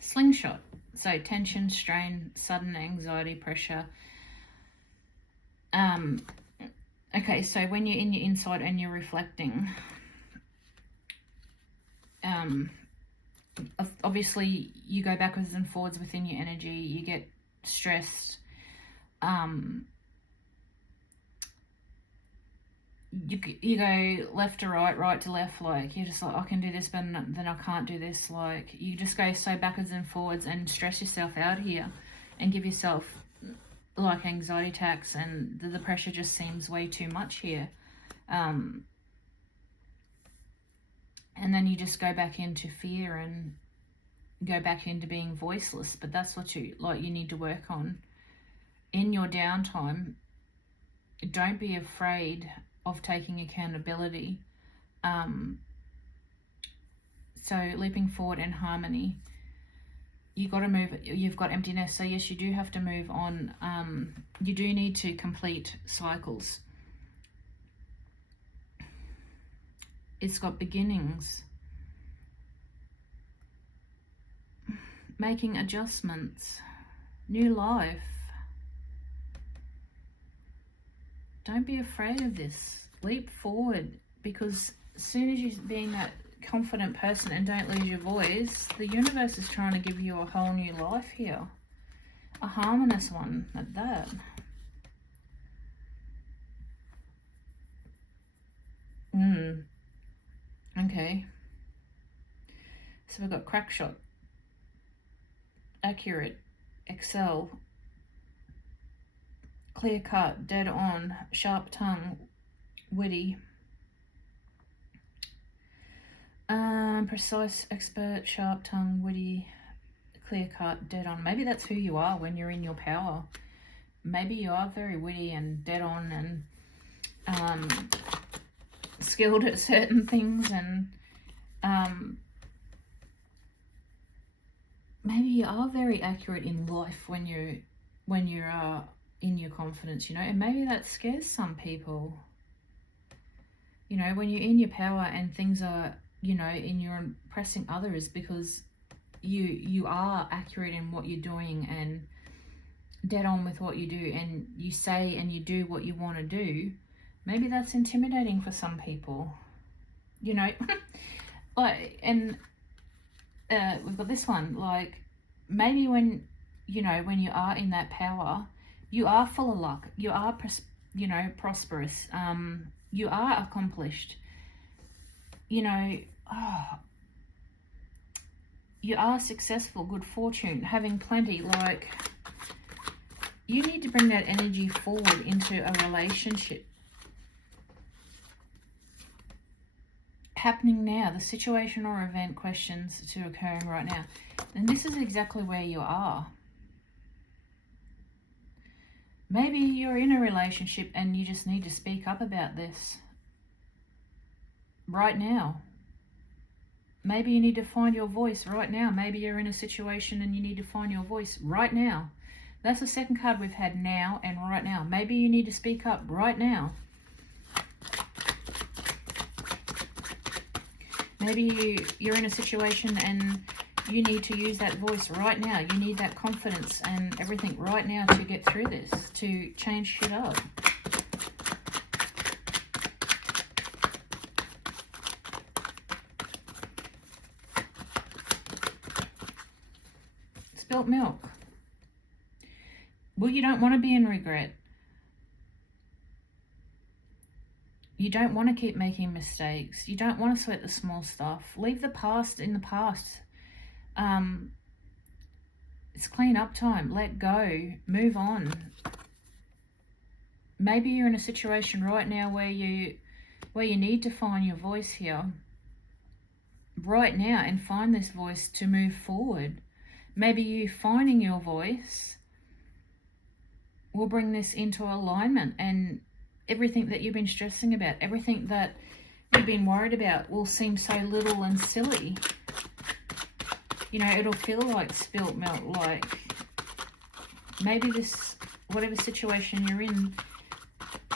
Slingshot. So tension, strain, sudden anxiety, pressure. Okay, so when you're in your insight and you're reflecting, obviously you go backwards and forwards within your energy, you get stressed, you go left to right, right to left, like you're just like, I can do this, but then I can't do this. Like, you just go so backwards and forwards and stress yourself out here and give yourself like anxiety attacks, and the pressure just seems way too much here. And then you just go back into fear and go back into being voiceless. But that's what you need to work on in your downtime. Don't be afraid of taking accountability. So leaping forward in harmony, you got to move. You've got emptiness, so yes, you do have to move on. You do need to complete cycles. It's got beginnings, making adjustments, new life. Don't be afraid of this. Leap forward, because as soon as you're being that confident person and don't lose your voice, the universe is trying to give you a whole new life here. A harmonious one at that. Okay. So we've got crack shot, accurate, excel, clear cut, dead on, sharp tongue, witty, precise, expert, sharp tongue, witty, clear cut, dead on. Maybe that's who you are when you're in your power. Maybe you are very witty and dead on and skilled at certain things, and maybe you are very accurate in life when you're in your confidence, you know, and maybe that scares some people. You know, when you're in your power and things are, you know, and you're impressing others because you are accurate in what you're doing and dead on with what you do, and you say and you do what you want to do, maybe that's intimidating for some people, you know. Like, and we've got this one, like, maybe when, you know, when you are in that power, you are full of luck, you are, you know, prosperous, you are accomplished, you know, you are successful, good fortune, having plenty. Like, you need to bring that energy forward into a relationship. Happening now, the situation or event questions to occurring right now. And this is exactly where you are. Maybe you're in a relationship and you just need to speak up about this right now. Maybe you need to find your voice right now. Maybe you're in a situation and you need to find your voice right now. That's the second card we've had, now and right now. Maybe you need to speak up right now. Maybe you're in a situation and you need to use that voice right now. You need that confidence and everything right now to get through this, to change shit up. Spilt milk. Well, you don't want to be in regret. You don't want to keep making mistakes. You don't want to sweat the small stuff. Leave the past in the past. It's clean up time. Let go. Move on. Maybe you're in a situation right now where you need to find your voice here. Right now, and find this voice to move forward. Maybe you finding your voice will bring this into alignment, and everything that you've been stressing about, everything that you've been worried about will seem so little and silly. You know, it'll feel like spilt milk, like maybe this, whatever situation you're in,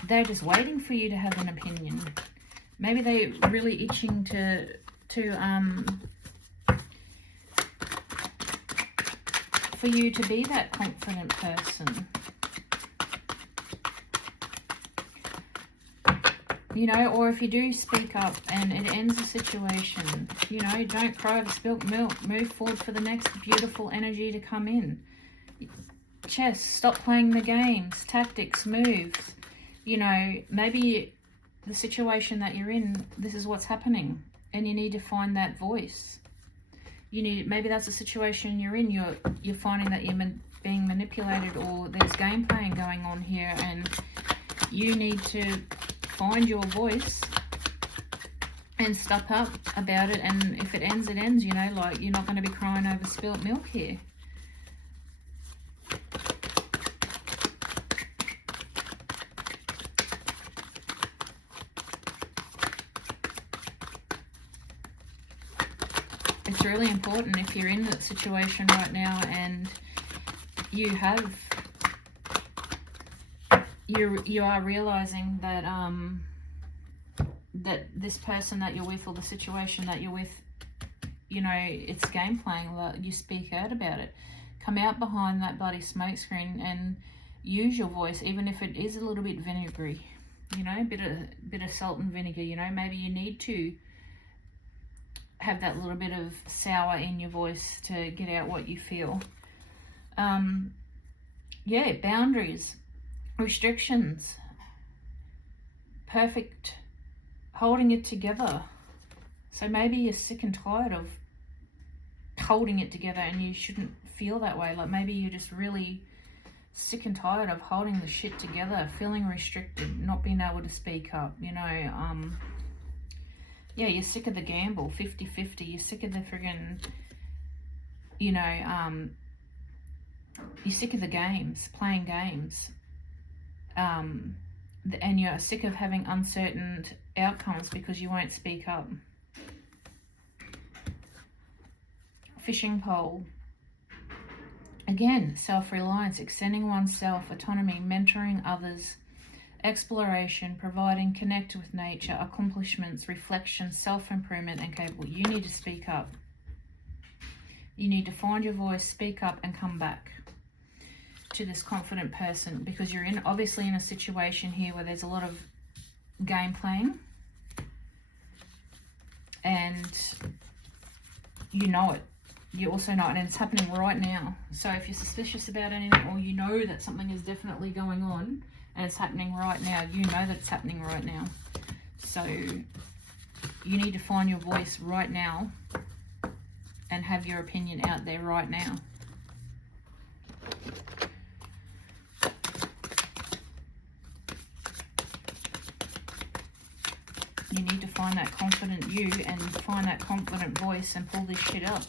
they're just waiting for you to have an opinion. Maybe they're really itching for you to be that confident person. You know, or if you do speak up and it ends the situation, you know, don't cry over spilt milk. Move forward for the next beautiful energy to come in. Chess, stop playing the games, tactics, moves. You know, maybe the situation that you're in, this is what's happening, and you need to find that voice. You need, maybe that's the situation you're in. You're finding that you're being manipulated, or there's game playing going on here, and you need to find your voice and step up about it. And if it ends, it ends, you know, like you're not going to be crying over spilt milk here. It's really important if you're in that situation right now and you have, you are realizing that that this person that you're with, or the situation that you're with, you know, it's game playing. You speak out about it. Come out behind that bloody smoke screen and use your voice, even if it is a little bit vinegary, you know, bit of salt and vinegar, you know. Maybe you need to have that little bit of sour in your voice to get out what you feel. Yeah, boundaries, restrictions, perfect, holding it together. So maybe you're sick and tired of holding it together, and you shouldn't feel that way. Like maybe you're just really sick and tired of holding the shit together, feeling restricted, not being able to speak up, you know. Yeah, you're sick of the gamble, 50-50. You're sick of the friggin', you know, you're sick of the games, playing games. And you're sick of having uncertain outcomes because you won't speak up. Fishing pole. Again, self-reliance, extending oneself, autonomy, mentoring others, exploration, providing, connect with nature, accomplishments, reflection, self-improvement, and capable. You need to speak up. You need to find your voice, speak up, and come back to this confident person, because you're obviously in a situation here where there's a lot of game playing, and you know it. You also know it, and it's happening right now. So if you're suspicious about anything, or you know that something is definitely going on and it's happening right now, you know that it's happening right now. So you need to find your voice right now and have your opinion out there right now. You need to find that confident you and find that confident voice and pull this shit up.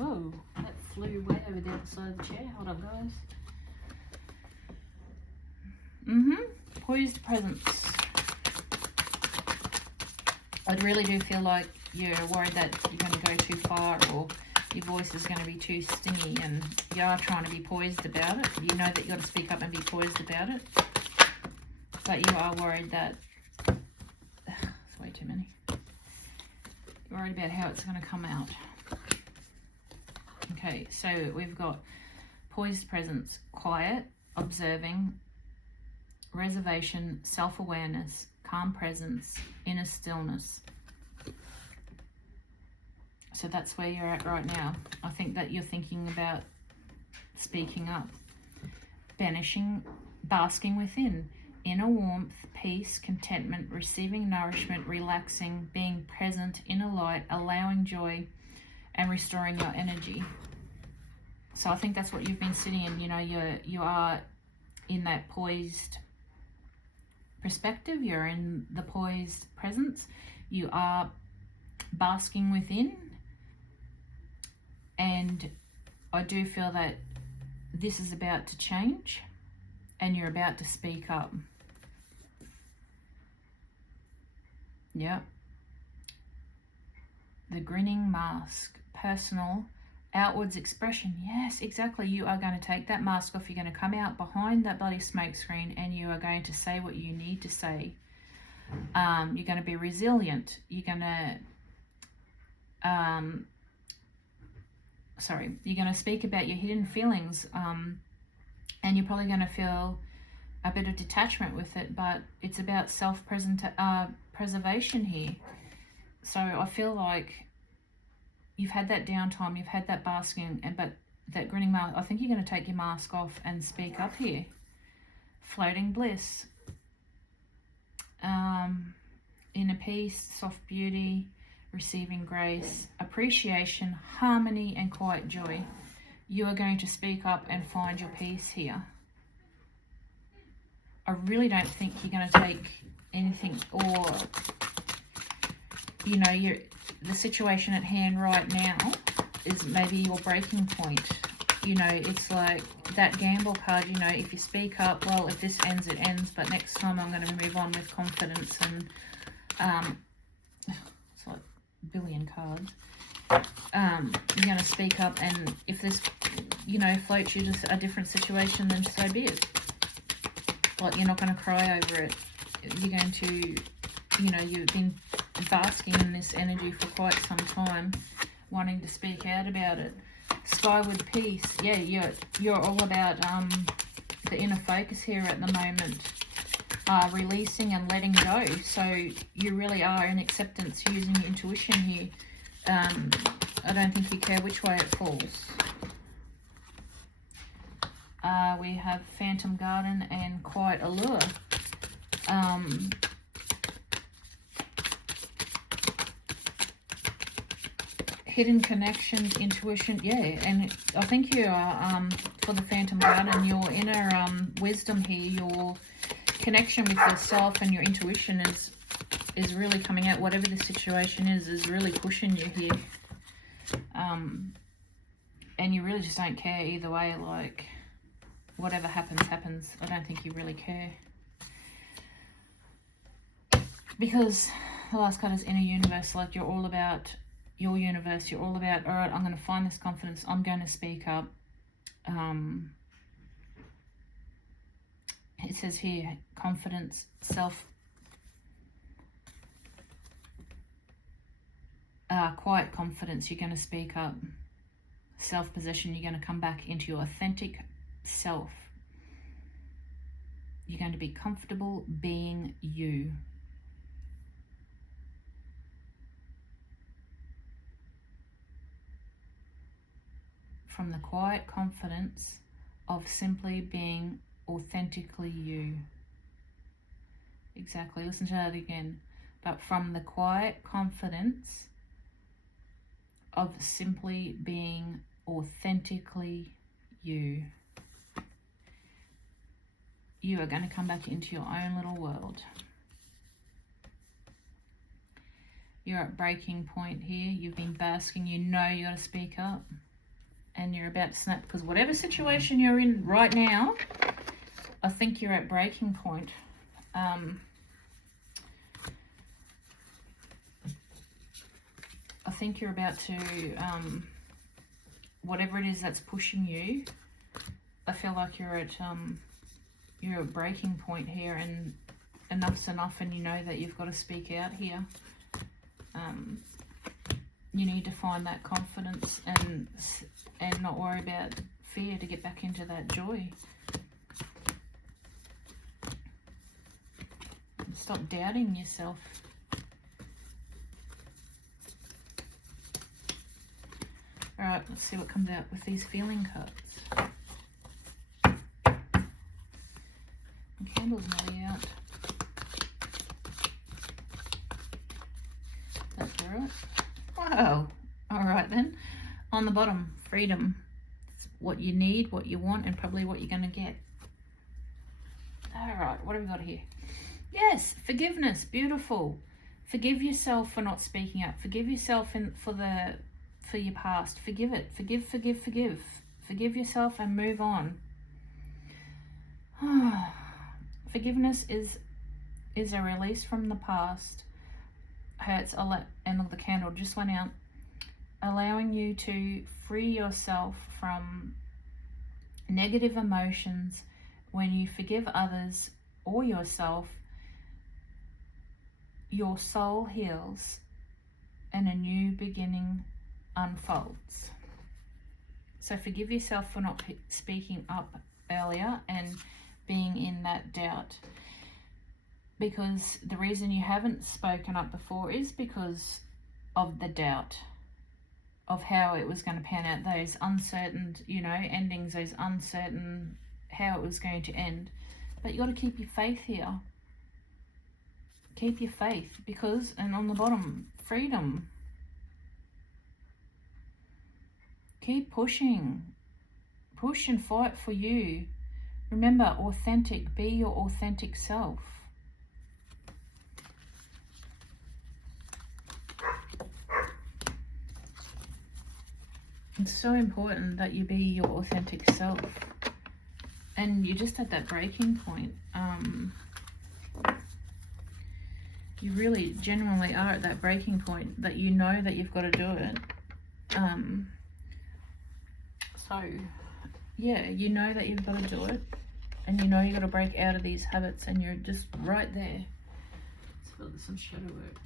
Oh, that flew way over the other side of the chair. Hold on, guys. Poised presence. I really do feel like you're worried that you're going to go too far, or your voice is going to be too stingy, and you are trying to be poised about it. You know that you've got to speak up and be poised about it, but you are worried that it's way too many. You're worried about how it's going to come out. Okay, so we've got poised presence, quiet, observing, reservation, self-awareness, calm presence, inner stillness. So that's where you're at right now. I think that you're thinking about speaking up. Banishing, basking within, inner warmth, peace, contentment, receiving nourishment, relaxing, being present, inner light, allowing joy, and restoring your energy. So I think that's what you've been sitting in. You know, you are in that poised perspective. You're in the poised presence. You are basking within. And I do feel that this is about to change, and you're about to speak up. Yeah. The grinning mask, personal, outwards expression. Yes, exactly. You are going to take that mask off. You're going to come out behind that bloody smoke screen, and you are going to say what you need to say. You're going to be resilient. You're going to, you're going to speak about your hidden feelings, and you're probably going to feel a bit of detachment with it, but it's about self-preservation here. So I feel like you've had that downtime, you've had that basking, but that grinning mask, I think you're going to take your mask off and speak up here. Floating bliss, inner peace, soft beauty, receiving grace, appreciation, harmony, and quiet joy. you are going to speak up and find your peace here. I really don't think you're going to take anything, or, you know, the situation at hand right now is maybe your breaking point. You know, it's like that gamble card, you know, if you speak up, well, if this ends, it ends, but next time I'm going to move on with confidence. And it's like a billion cards. You're going to speak up, and if this, you know, floats you to a different situation, then so be it. Like, you're not going to cry over it. You're going to, you know, you've been basking in this energy for quite some time, wanting to speak out about it. Skyward peace. Yeah, you're all about the inner focus here at the moment. Releasing and letting go. So you really are in acceptance, using your intuition here. I don't think you care which way it falls. We have Phantom Garden and Quiet Allure. Hidden connections, intuition, yeah. And I think you are, for the Phantom Garden, your inner wisdom here, your connection with yourself and your intuition is really coming out. Whatever the situation is really pushing you here. And you really just don't care either way. Like, whatever happens, happens. I don't think you really care. Because the last card is Inner Universe. Like, you're all about your universe. You're all about, all right, I'm going to find this confidence. I'm going to speak up. It says here, confidence, quiet confidence. You're going to speak up. Self-possession. You're going to come back into your authentic self. You're going to be comfortable being you. From the quiet confidence of simply being authentically you. Exactly. Listen to that again. But from the quiet confidence of simply being authentically you. You are going to come back into your own little world. You're at breaking point here. You've been basking. You know you got to speak up. And you're about to snap, because whatever situation you're in right now, I think you're at breaking point. I think you're about to, whatever it is that's pushing you, I feel like you're at a breaking point here, and enough's enough, and you know that you've got to speak out here. You need to find that confidence and not worry about fear to get back into that joy. Stop doubting yourself. Alright, let's see what comes out with these feeling cards. The candle's nearly out. That's alright. Wow. Alright then. On the bottom, freedom. It's what you need, what you want, and probably what you're going to get. Alright, what have we got here? Yes, forgiveness. Beautiful. Forgive yourself for not speaking up. Forgive yourself for your past. Forgive it. Forgive. Forgive yourself and move on. Forgiveness is a release from the past. Hurts a lot, and the candle just went out, allowing you to free yourself from negative emotions. When you forgive others or yourself, your soul heals and a new beginning unfolds. So forgive yourself for not speaking up earlier and being in that doubt. Because the reason you haven't spoken up before is because of the doubt of how it was going to pan out, those uncertain, you know, endings, those uncertain how it was going to end. But you got to keep your faith here. Keep your faith, because, and on the bottom, freedom. Keep pushing. Push and fight for you. Remember, authentic. Be your authentic self. It's so important that you be your authentic self. And you're just at that breaking point. You really genuinely are at that breaking point that you know that you've got to do it. So, yeah, you know that you've got to do it. And you know you've got to break out of these habits, and you're just right there. Let's build some shadow work.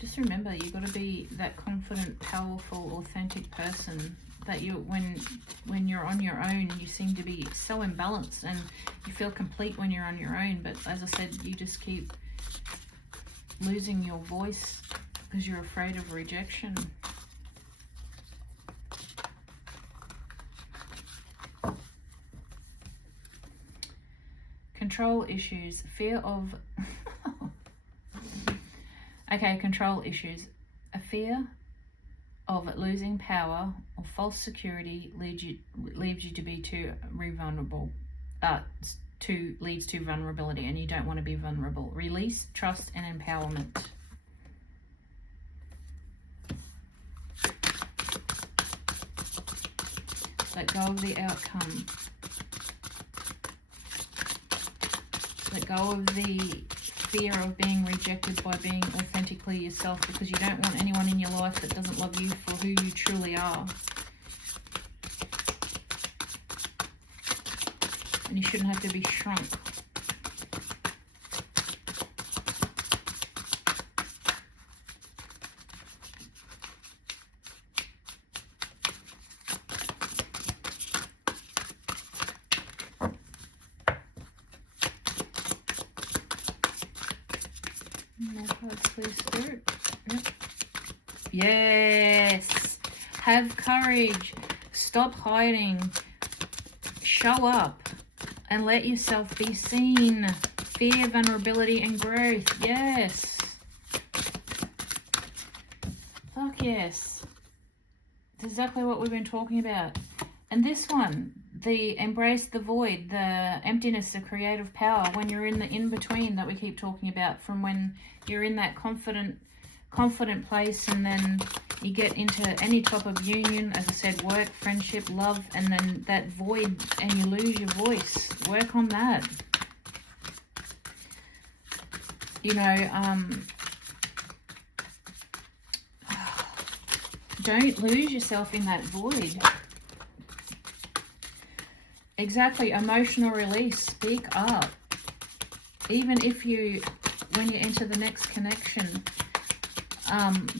Just remember, you've got to be that confident, powerful, authentic person that you, when you're on your own, you seem to be so imbalanced, and you feel complete when you're on your own. But as I said, you just keep losing your voice because you're afraid of rejection. Control issues, fear of... Okay, control issues. A fear of losing power or false security leads you to be too vulnerable. Leads to vulnerability, and you don't want to be vulnerable. Release, trust, and empowerment. Let go of the outcome. Let go of the fear of being rejected by being authentically yourself, because you don't want anyone in your life that doesn't love you for who you truly are. And you shouldn't have to be shrunk. Spirit. Yep. Yes. Have courage. Stop hiding. Show up and let yourself be seen. Fear, vulnerability, and growth. Yes. Fuck yes. It's exactly what we've been talking about. And this one, the embrace the void, the emptiness, the creative power, when you're in the in-between that we keep talking about, from when you're in that confident place, and then you get into any type of union, as I said, work, friendship, love, and then that void, and you lose your voice. Work on that. You know, don't lose yourself in that void. Exactly. Emotional release. Speak up. Even if when you enter the next connection,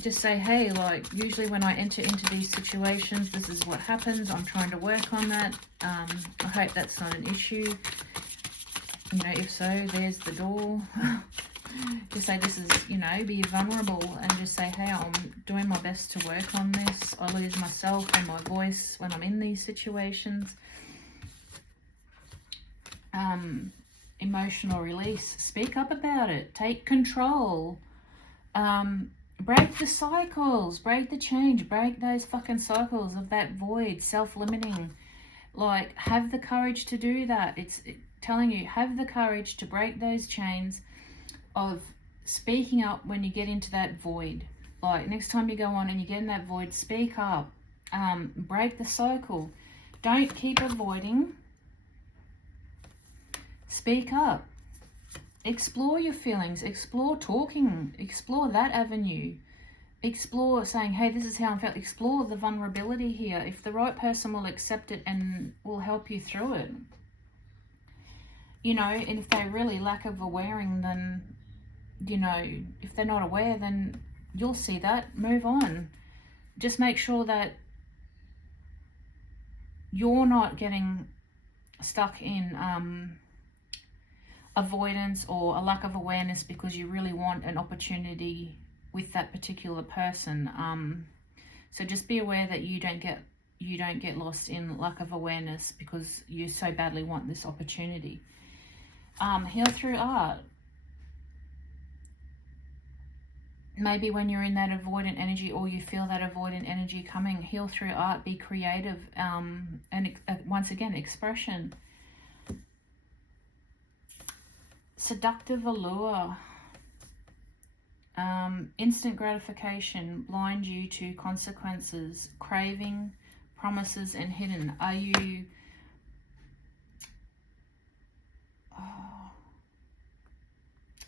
just say, hey, like, usually when I enter into these situations, this is what happens. I'm trying to work on that. I hope that's not an issue. You know, if so, there's the door. Just say, this is, you know, be vulnerable, and just say, hey, I'm doing my best to work on this. I lose myself and my voice when I'm in these situations. Emotional release. Speak up about it. Take control. Break the cycles. Break the change. Break those fucking cycles of that void, self-limiting. Like, have the courage to do that. It's telling you, have the courage to break those chains of speaking up when you get into that void. Like, next time you go on and you get in that void, speak up. Break the cycle. Don't keep avoiding. Speak up. Explore your feelings. Explore talking. Explore that avenue. Explore saying, hey, this is how I'm feeling. Explore the vulnerability here. If the right person will accept it and will help you through it. You know, and if they really lack of awareing, then, you know, if they're not aware, then you'll see that. Move on. Just make sure that you're not getting stuck in avoidance or a lack of awareness because you really want an opportunity with that particular person. So just be aware that you you don't get lost in lack of awareness because you so badly want this opportunity. Heal through art. Maybe when you're in that avoidant energy, or you feel that avoidant energy coming, heal through art, be creative, and once again, expression. Seductive allure. Instant gratification, blind you to consequences, craving, promises, and hidden. Are you...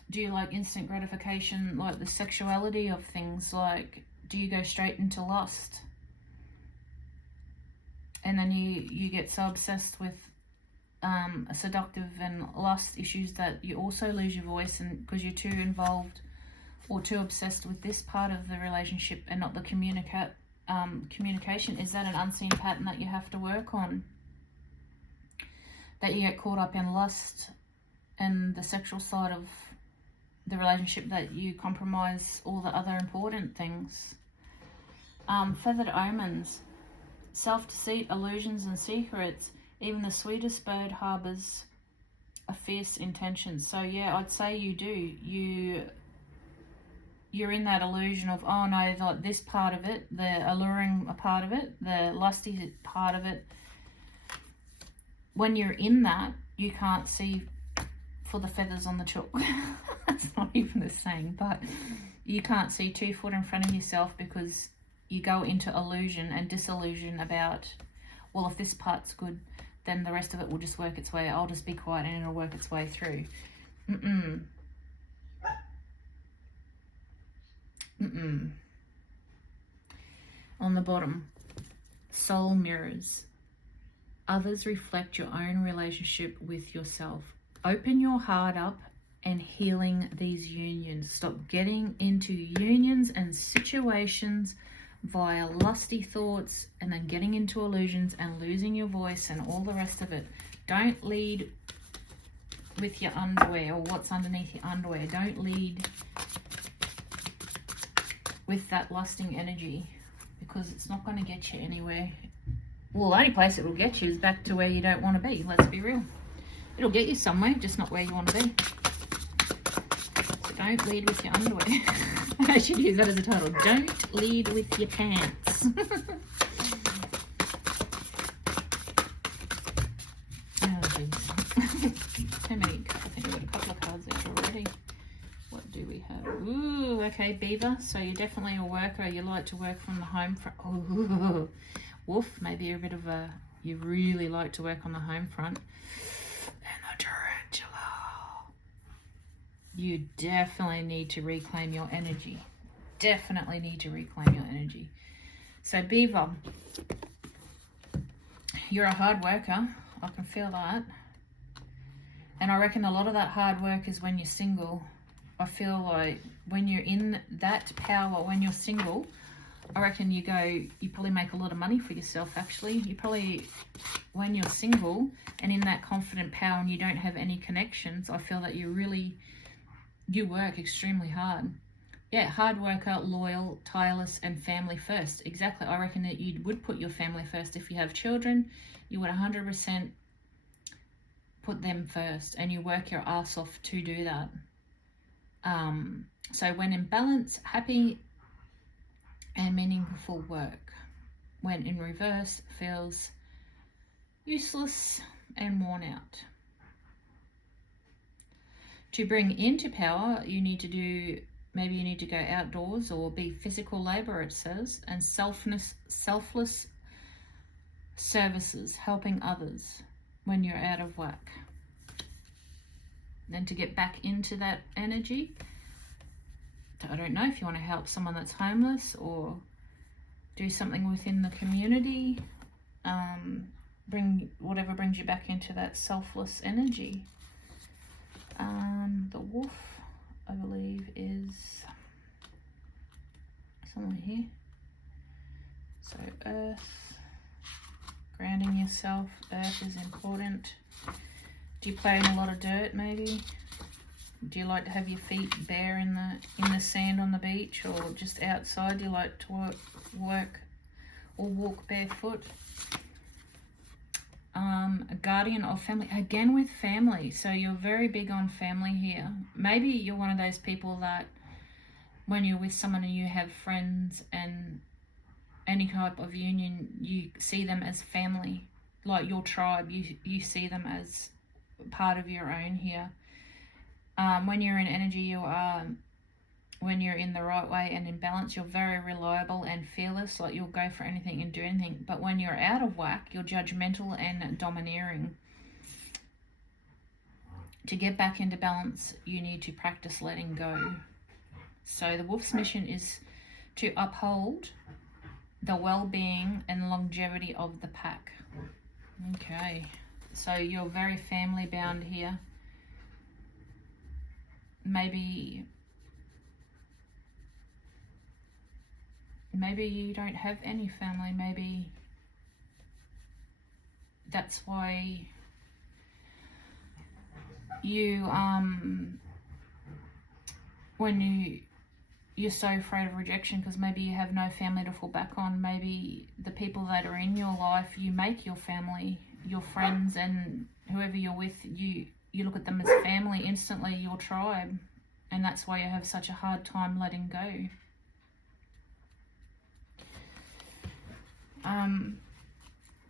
do you like instant gratification, like the sexuality of things? Like, do you go straight into lust? And then you get so obsessed with seductive and lust issues that you also lose your voice, and because you're too involved or too obsessed with this part of the relationship and not the communication. Is that an unseen pattern that you have to work on? That you get caught up in lust and the sexual side of the relationship, that you compromise all the other important things. Feathered omens. Self-deceit, illusions, and secrets. Even the sweetest bird harbours a fierce intention. So yeah, I'd say you do. You're in that illusion of, oh no, like this part of it, the alluring part of it, the lusty part of it. When you're in that, you can't see for the feathers on the chalk. That's not even the saying, but you can't see 2 foot in front of yourself because you go into illusion and disillusion about, well, if this part's good, then the rest of it will just work its way. I'll just be quiet and it'll work its way through. On the bottom, soul mirrors. Others reflect your own relationship with yourself. Open your heart up and healing these unions. Stop getting into unions and situations via lusty thoughts and then getting into illusions and losing your voice and all the rest of it. Don't lead with your underwear or what's underneath your underwear. Don't lead with that lusting energy, because it's not going to get you anywhere. Well, the only place it will get you is back to where you don't want to be. Let's be real. It'll get you somewhere, just not where you want to be. So don't lead with your underwear. I should use that as a title. Don't lead with your pants. Oh, jeez. How many? I think we've got a couple of cards there already. What do we have? Ooh, okay, Beaver. So you're definitely a worker. You like to work from the home front. Oh, Wolf. Maybe you're a bit of a... You really like to work on the home front. And the tarantula. You definitely need to reclaim your energy. Definitely need to reclaim your energy. So Beaver, you're a hard worker. I can feel that. And I reckon a lot of that hard work is when you're single. I feel like when you're in that power, when you're single, I reckon you probably make a lot of money for yourself, actually. You probably, when you're single and in that confident power and you don't have any connections, I feel that you work extremely hard. Yeah, hard worker, loyal, tireless, and family first. Exactly. I reckon that you would put your family first. If you have children, you would 100% put them first, and you work your ass off to do that. So when in balance, happy and meaningful work. When in reverse, feels useless and worn out. To bring into power, you need to do, maybe you need to go outdoors or be physical labor, it says, and selfless services, helping others when you're out of whack. Then to get back into that energy, I don't know if you want to help someone that's homeless or do something within the community, bring whatever brings you back into that selfless energy. The wolf, I believe, is somewhere here. So earth, grounding yourself, earth is important. Do you play in a lot of dirt, maybe? Do you like to have your feet bare in the sand on the beach, or just outside? Do you like to work or walk barefoot. A guardian of family, again with family. So you're very big on family here. Maybe you're one of those people that when you're with someone and you have friends and any type of union, you see them as family, like your tribe. You see them as part of your own here. When you're in energy, you are, when you're in the right way and in balance, you're very reliable and fearless, like you'll go for anything and do anything. But when you're out of whack, you're judgmental and domineering. To get back into balance, you need to practice letting go. So the wolf's mission is to uphold the well-being and longevity of the pack. Okay, so you're very family bound here. Maybe you don't have any family. Maybe that's why you when you're so afraid of rejection, because maybe you have no family to fall back on. Maybe the people that are in your life, you make your family, your friends, and whoever you're with, you look at them as family instantly, your tribe, and that's why you have such a hard time letting go.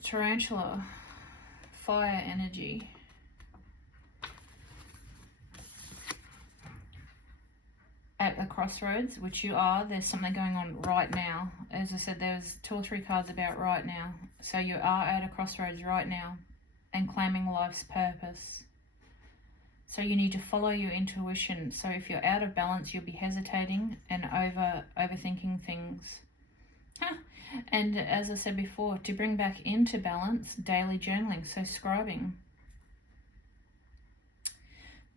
Tarantula, fire energy. At a crossroads, which you are, there's something going on right now. As I said, there's 2 or 3 cards about right now. So you are at a crossroads right now and claiming life's purpose. So you need to follow your intuition. So if you're out of balance, you'll be hesitating and overthinking things. And as I said before, to bring back into balance, daily journaling, so scribing.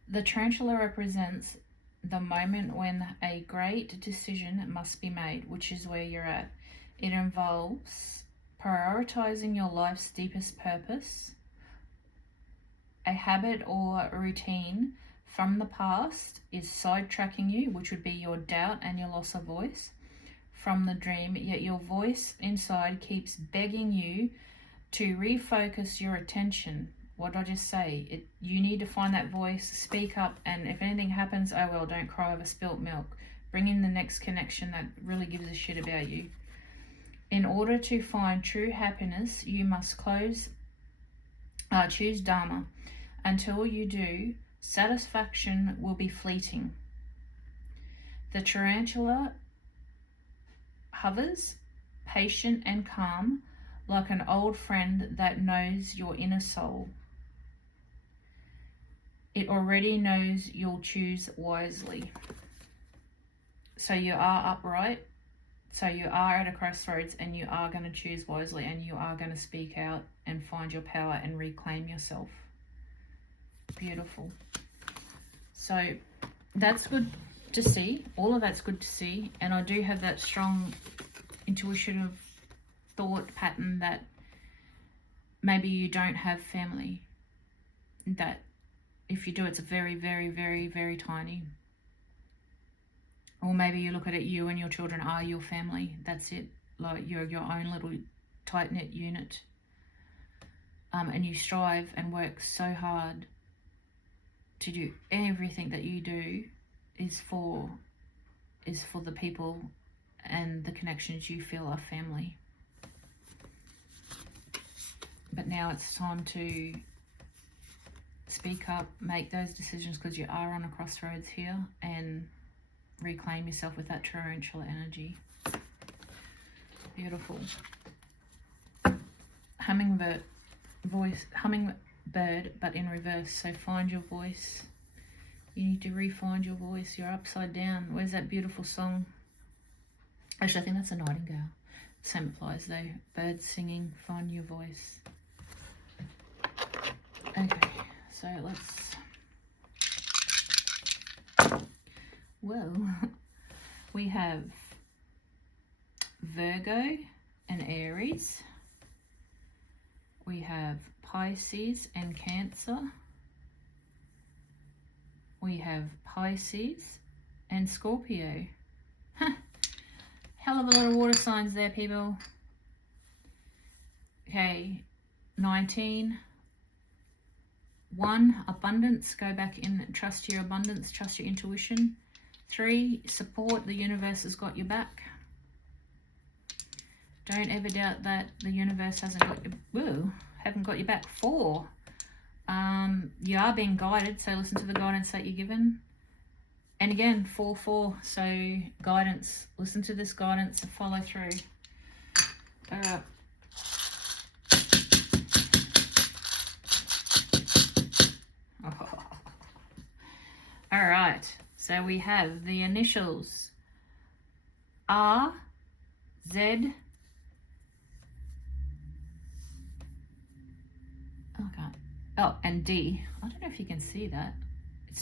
The tarantula represents the moment when a great decision must be made, which is where you're at. It involves prioritizing your life's deepest purpose. A habit or routine from the past is sidetracking you, which would be your doubt and your loss of voice from the dream, yet your voice inside keeps begging you to refocus your attention. What did I just say? You need to find that voice, speak up, and if anything happens, oh well, don't cry over spilt milk. Bring in the next connection that really gives a shit about you. In order to find true happiness, you must choose Dharma. Until you do, satisfaction will be fleeting. The tarantula hovers, patient and calm, like an old friend that knows your inner soul. It already knows you'll choose wisely. So you are upright. So you are at a crossroads and you are going to choose wisely and you are going to speak out and find your power and reclaim yourself. Beautiful. So that's good to see. All of that's good to see. And I do have that strong intuitive thought pattern that maybe you don't have family. That if you do, it's very, very, very, very tiny. Or maybe you look at it, you and your children are your family. That's it. Like you're your own little tight-knit unit. And you strive and work so hard to do everything that you do is for the people and the connections you feel are family. But now it's time to speak up, make those decisions, because you are on a crossroads here, and reclaim yourself with that tarantula energy. Beautiful. Hummingbird, but in reverse. So find your voice. You need to re-find your voice. You're upside down. Where's that beautiful song? Actually, I think that's a nightingale. Same applies though. Birds singing, find your voice. Okay, so let's... Well, we have Virgo and Aries. We have Pisces and Cancer. We have Pisces and Scorpio. Hell of a lot of water signs there, people. Okay, 19. 1, abundance. Go back in, trust your abundance, trust your intuition. 3, support. The universe has got your back. Don't ever doubt that the universe haven't got your back. 4, you are being guided, so listen to the guidance that you're given. And again, 4, 4, so guidance. Listen to this guidance and follow through. All right, so we have the initials R, Z, and D. I don't know if you can see that.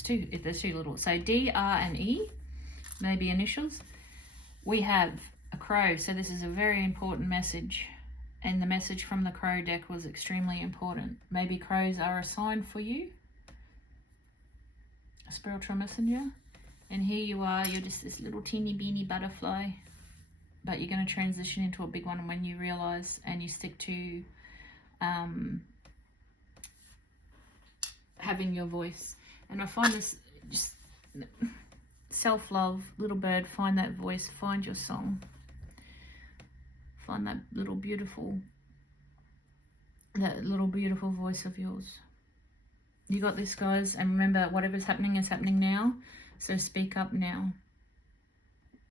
There's too little. So D, R, and E, maybe initials. We have a crow, so this is a very important message. And the message from the crow deck was extremely important. Maybe crows are a sign for you. A spiritual messenger. And here you are, you're just this little teeny beeny butterfly. But you're going to transition into a big one when you realize and you stick to having your voice. And I find this just self-love, little bird, find that voice, find your song. Find that little beautiful voice of yours. You got this, guys, and remember, whatever's happening is happening now, so speak up now.